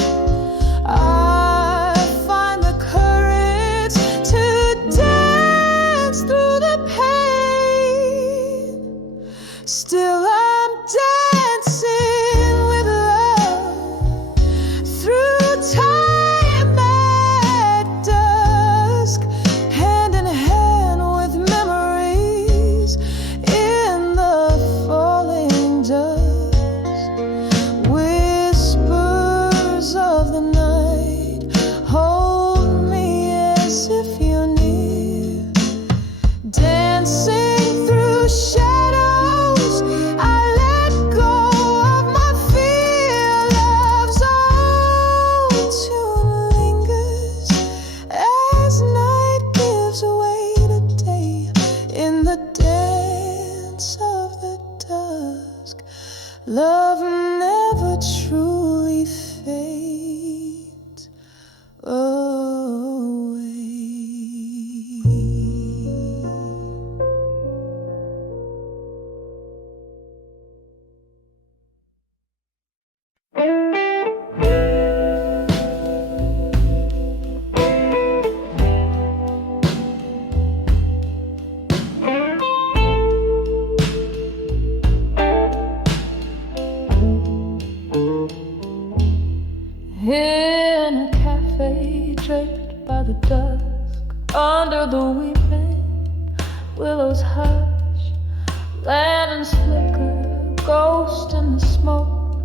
I find the courage to dance through the pain. Still I'm dancing with love through time at dusk, hand in hand with memories in the falling dusk. Whispers of the night hold me as if you're near. Dancing through shadows, I let go of my fear. Love's old tune lingers as night gives way to day. In the dance of the dusk, love never truly fades away. In a cafe draped by the dusk, under the weeping willows hush, lanterns flicker, ghost in the smoke,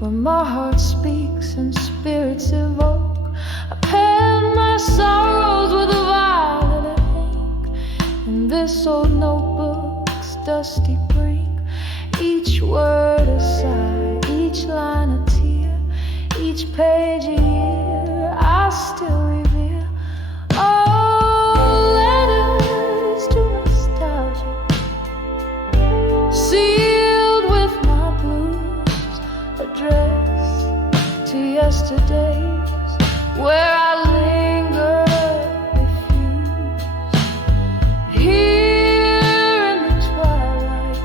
where my heart speaks and spirits evoke. I pen my sorrows with a violet ink, in this old notebook's dusty brink. Each word a sigh, each line a tear, each page a year I still revere. Oh, letters to nostalgia, sealed with my blues, addressed to yesterdays where I linger refused. Here in the twilight,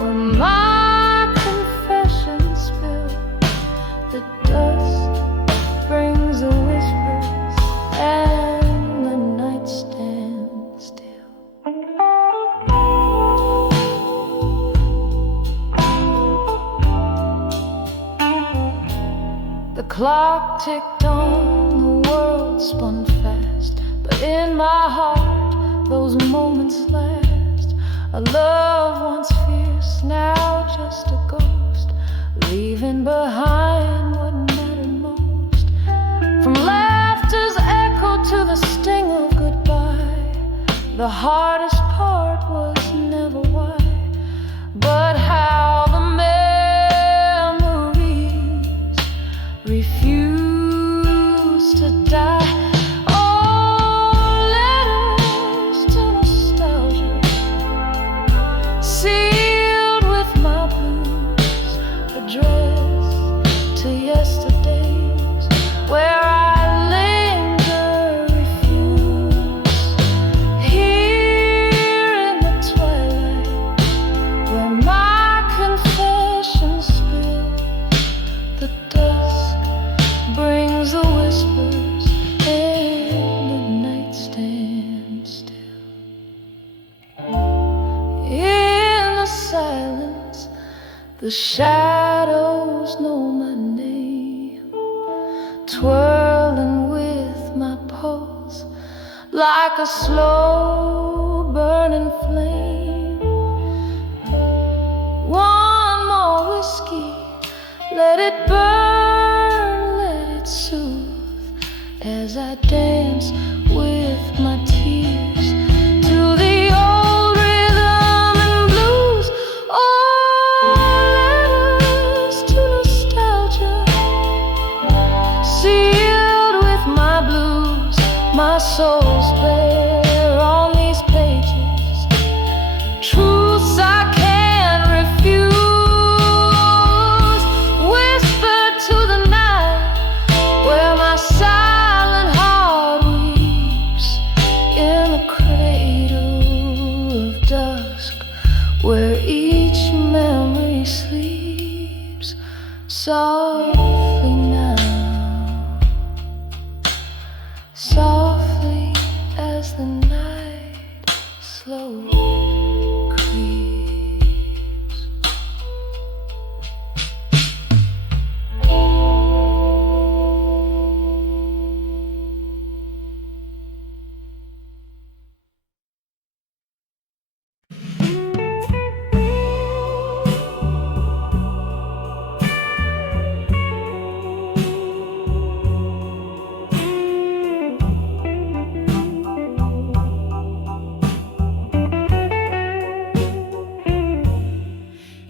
where my confessions spill, the dust brings a whisper clock ticked on, the world spun fast, but in my heart those moments last. A love once fierce, now just a ghost, leaving behind what mattered most. From laughter's echo to the sting of goodbye, the hardest part was never why, but how the memories refuse to die. Oh, letters to nostalgia, sealed with my blues, addressed to yesterdays, where I linger, refuse. Here in the twilight, where my confessions spill, the dusk brings the whispers, and the night stands still. In the silence, the shadows know my name, twirling with my pulse like a slow burning flame. One more whiskey, let it burn, let it soothe, as I dance with my tears to the old rhythm and blues. Oh, letters to nostalgia, sealed with my blues, my soul's bare on these pages, truths I can't refuse, whispered to the night, where my silent heart weeps, in the cradle of dusk, where each memory sleeps softly now, softly as the night slowly creeps.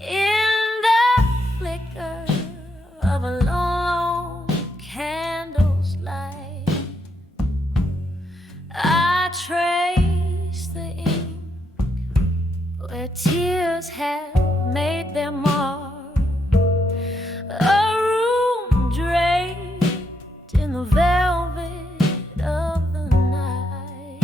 In the flicker of a long candle's light, I trace the ink where tears have made their mark. A room draped in the velvet of the night,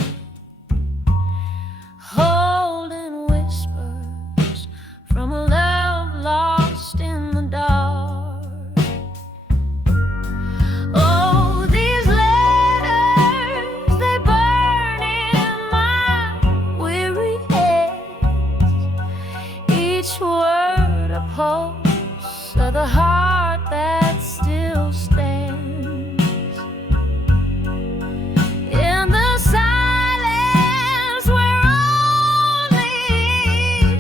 holding whispers from a love lost in the dark. Oh, these letters, they burn in my weary hands, each word a pulse of the heart that still stands. In the silence where only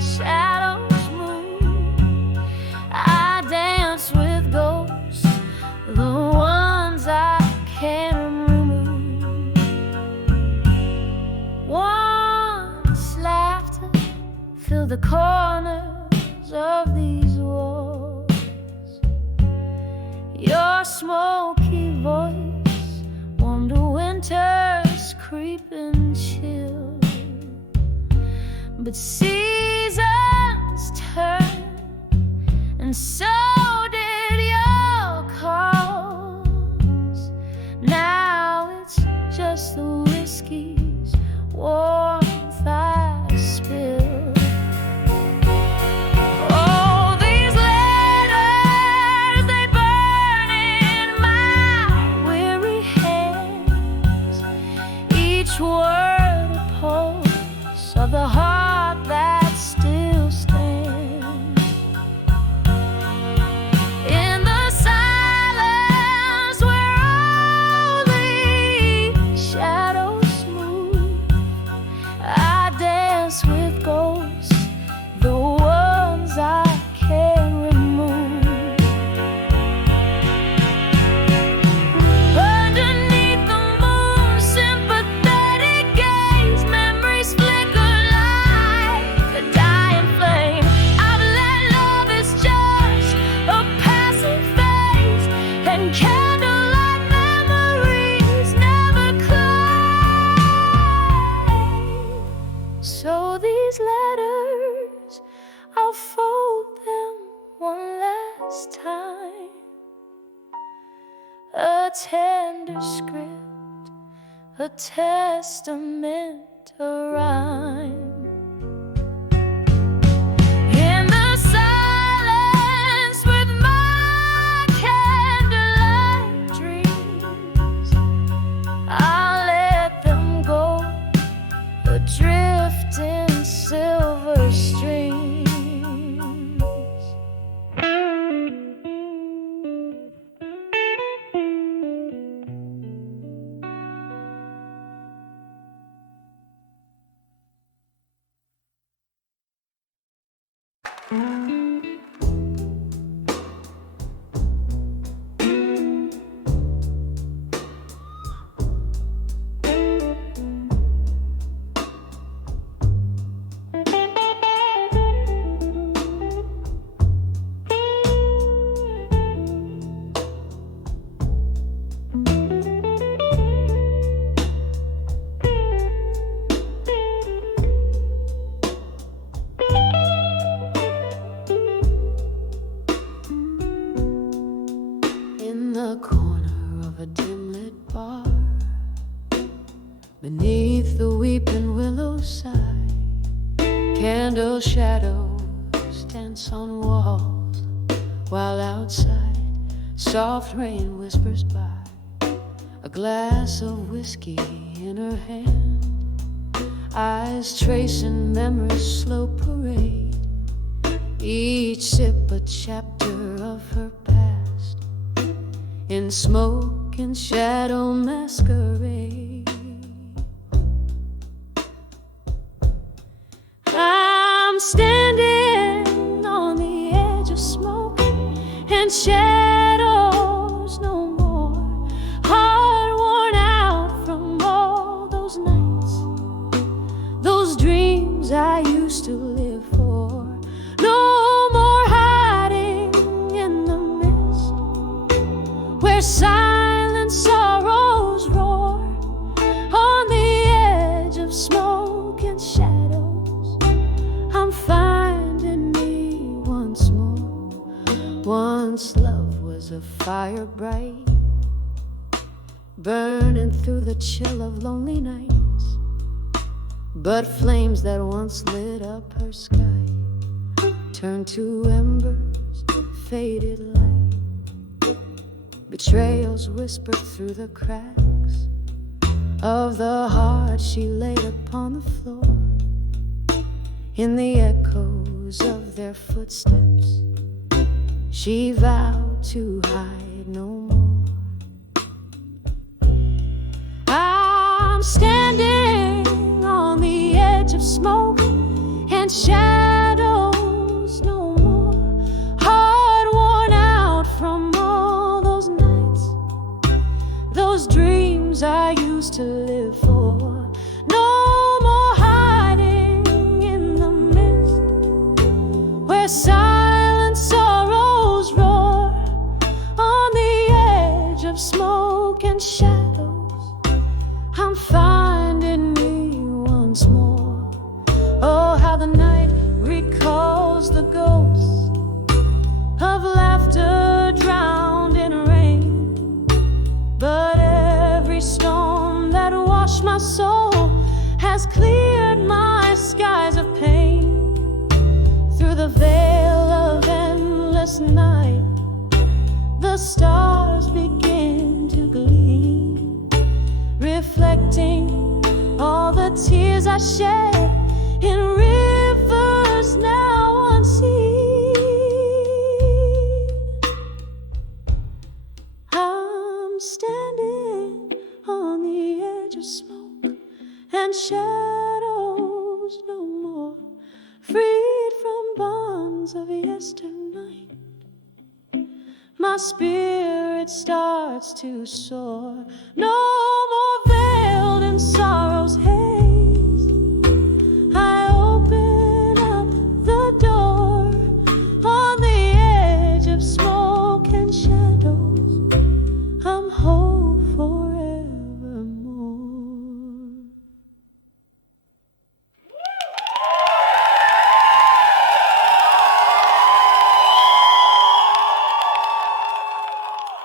shadows move, I dance with ghosts, the ones I can't remove. Once laughter filled the corners of these walls, your smoky voice warmed a winter's creeping chill. But seasons turn, and so did your calls. Now it's just the whiskey's warmth I spill. Oh, these letters, they burn in my weary hands, each word a pulse of the heart that still stands. In the silence manuscript, a testament, a rhyme. In the silence with my candlelight dreams, I'll let them go, adrift in silver streams. Beneath the weeping willow side, candle shadows dance on walls, while outside soft rain whispers by. A glass of whiskey in her hand, eyes tracing memory's slow parade, each sip a chapter of her past, in smoke and shadow masquerade. I'm standing on the edge of smoke and shadows no more, heart worn out from all those nights, those dreams I used to live for. No more hiding in the mist where silent sorrows roar, on the edge of smoke and shadows. I'm finding me once more. Once love was a fire bright, burning through the chill of lonely nights, but flames that once lit up her sky turned to embers, faded light. Betrayals whispered through the cracks of the heart she laid upon the floor. In the echoes of their footsteps, she vowed to hide no more. I'm standing on the edge of smoke and shadows no more, heart worn out from all those nights, those dreams I used to live for. No more hiding in the mist where silent sorrows roar, on the edge of smoke and shadows. I'm finding me once more. Oh, how the night recalls the ghosts of laughter drowned in rain, but every storm that washed my soul has cleared my skies of pain. Through the veil of endless night, the stars begin to gleam, reflecting all the tears I shed in rivers now unseen. I'm standing on the edge of smoke and shadows no more, freed from bonds of yesternight. My spirit starts to soar, no more veiled in sorrow.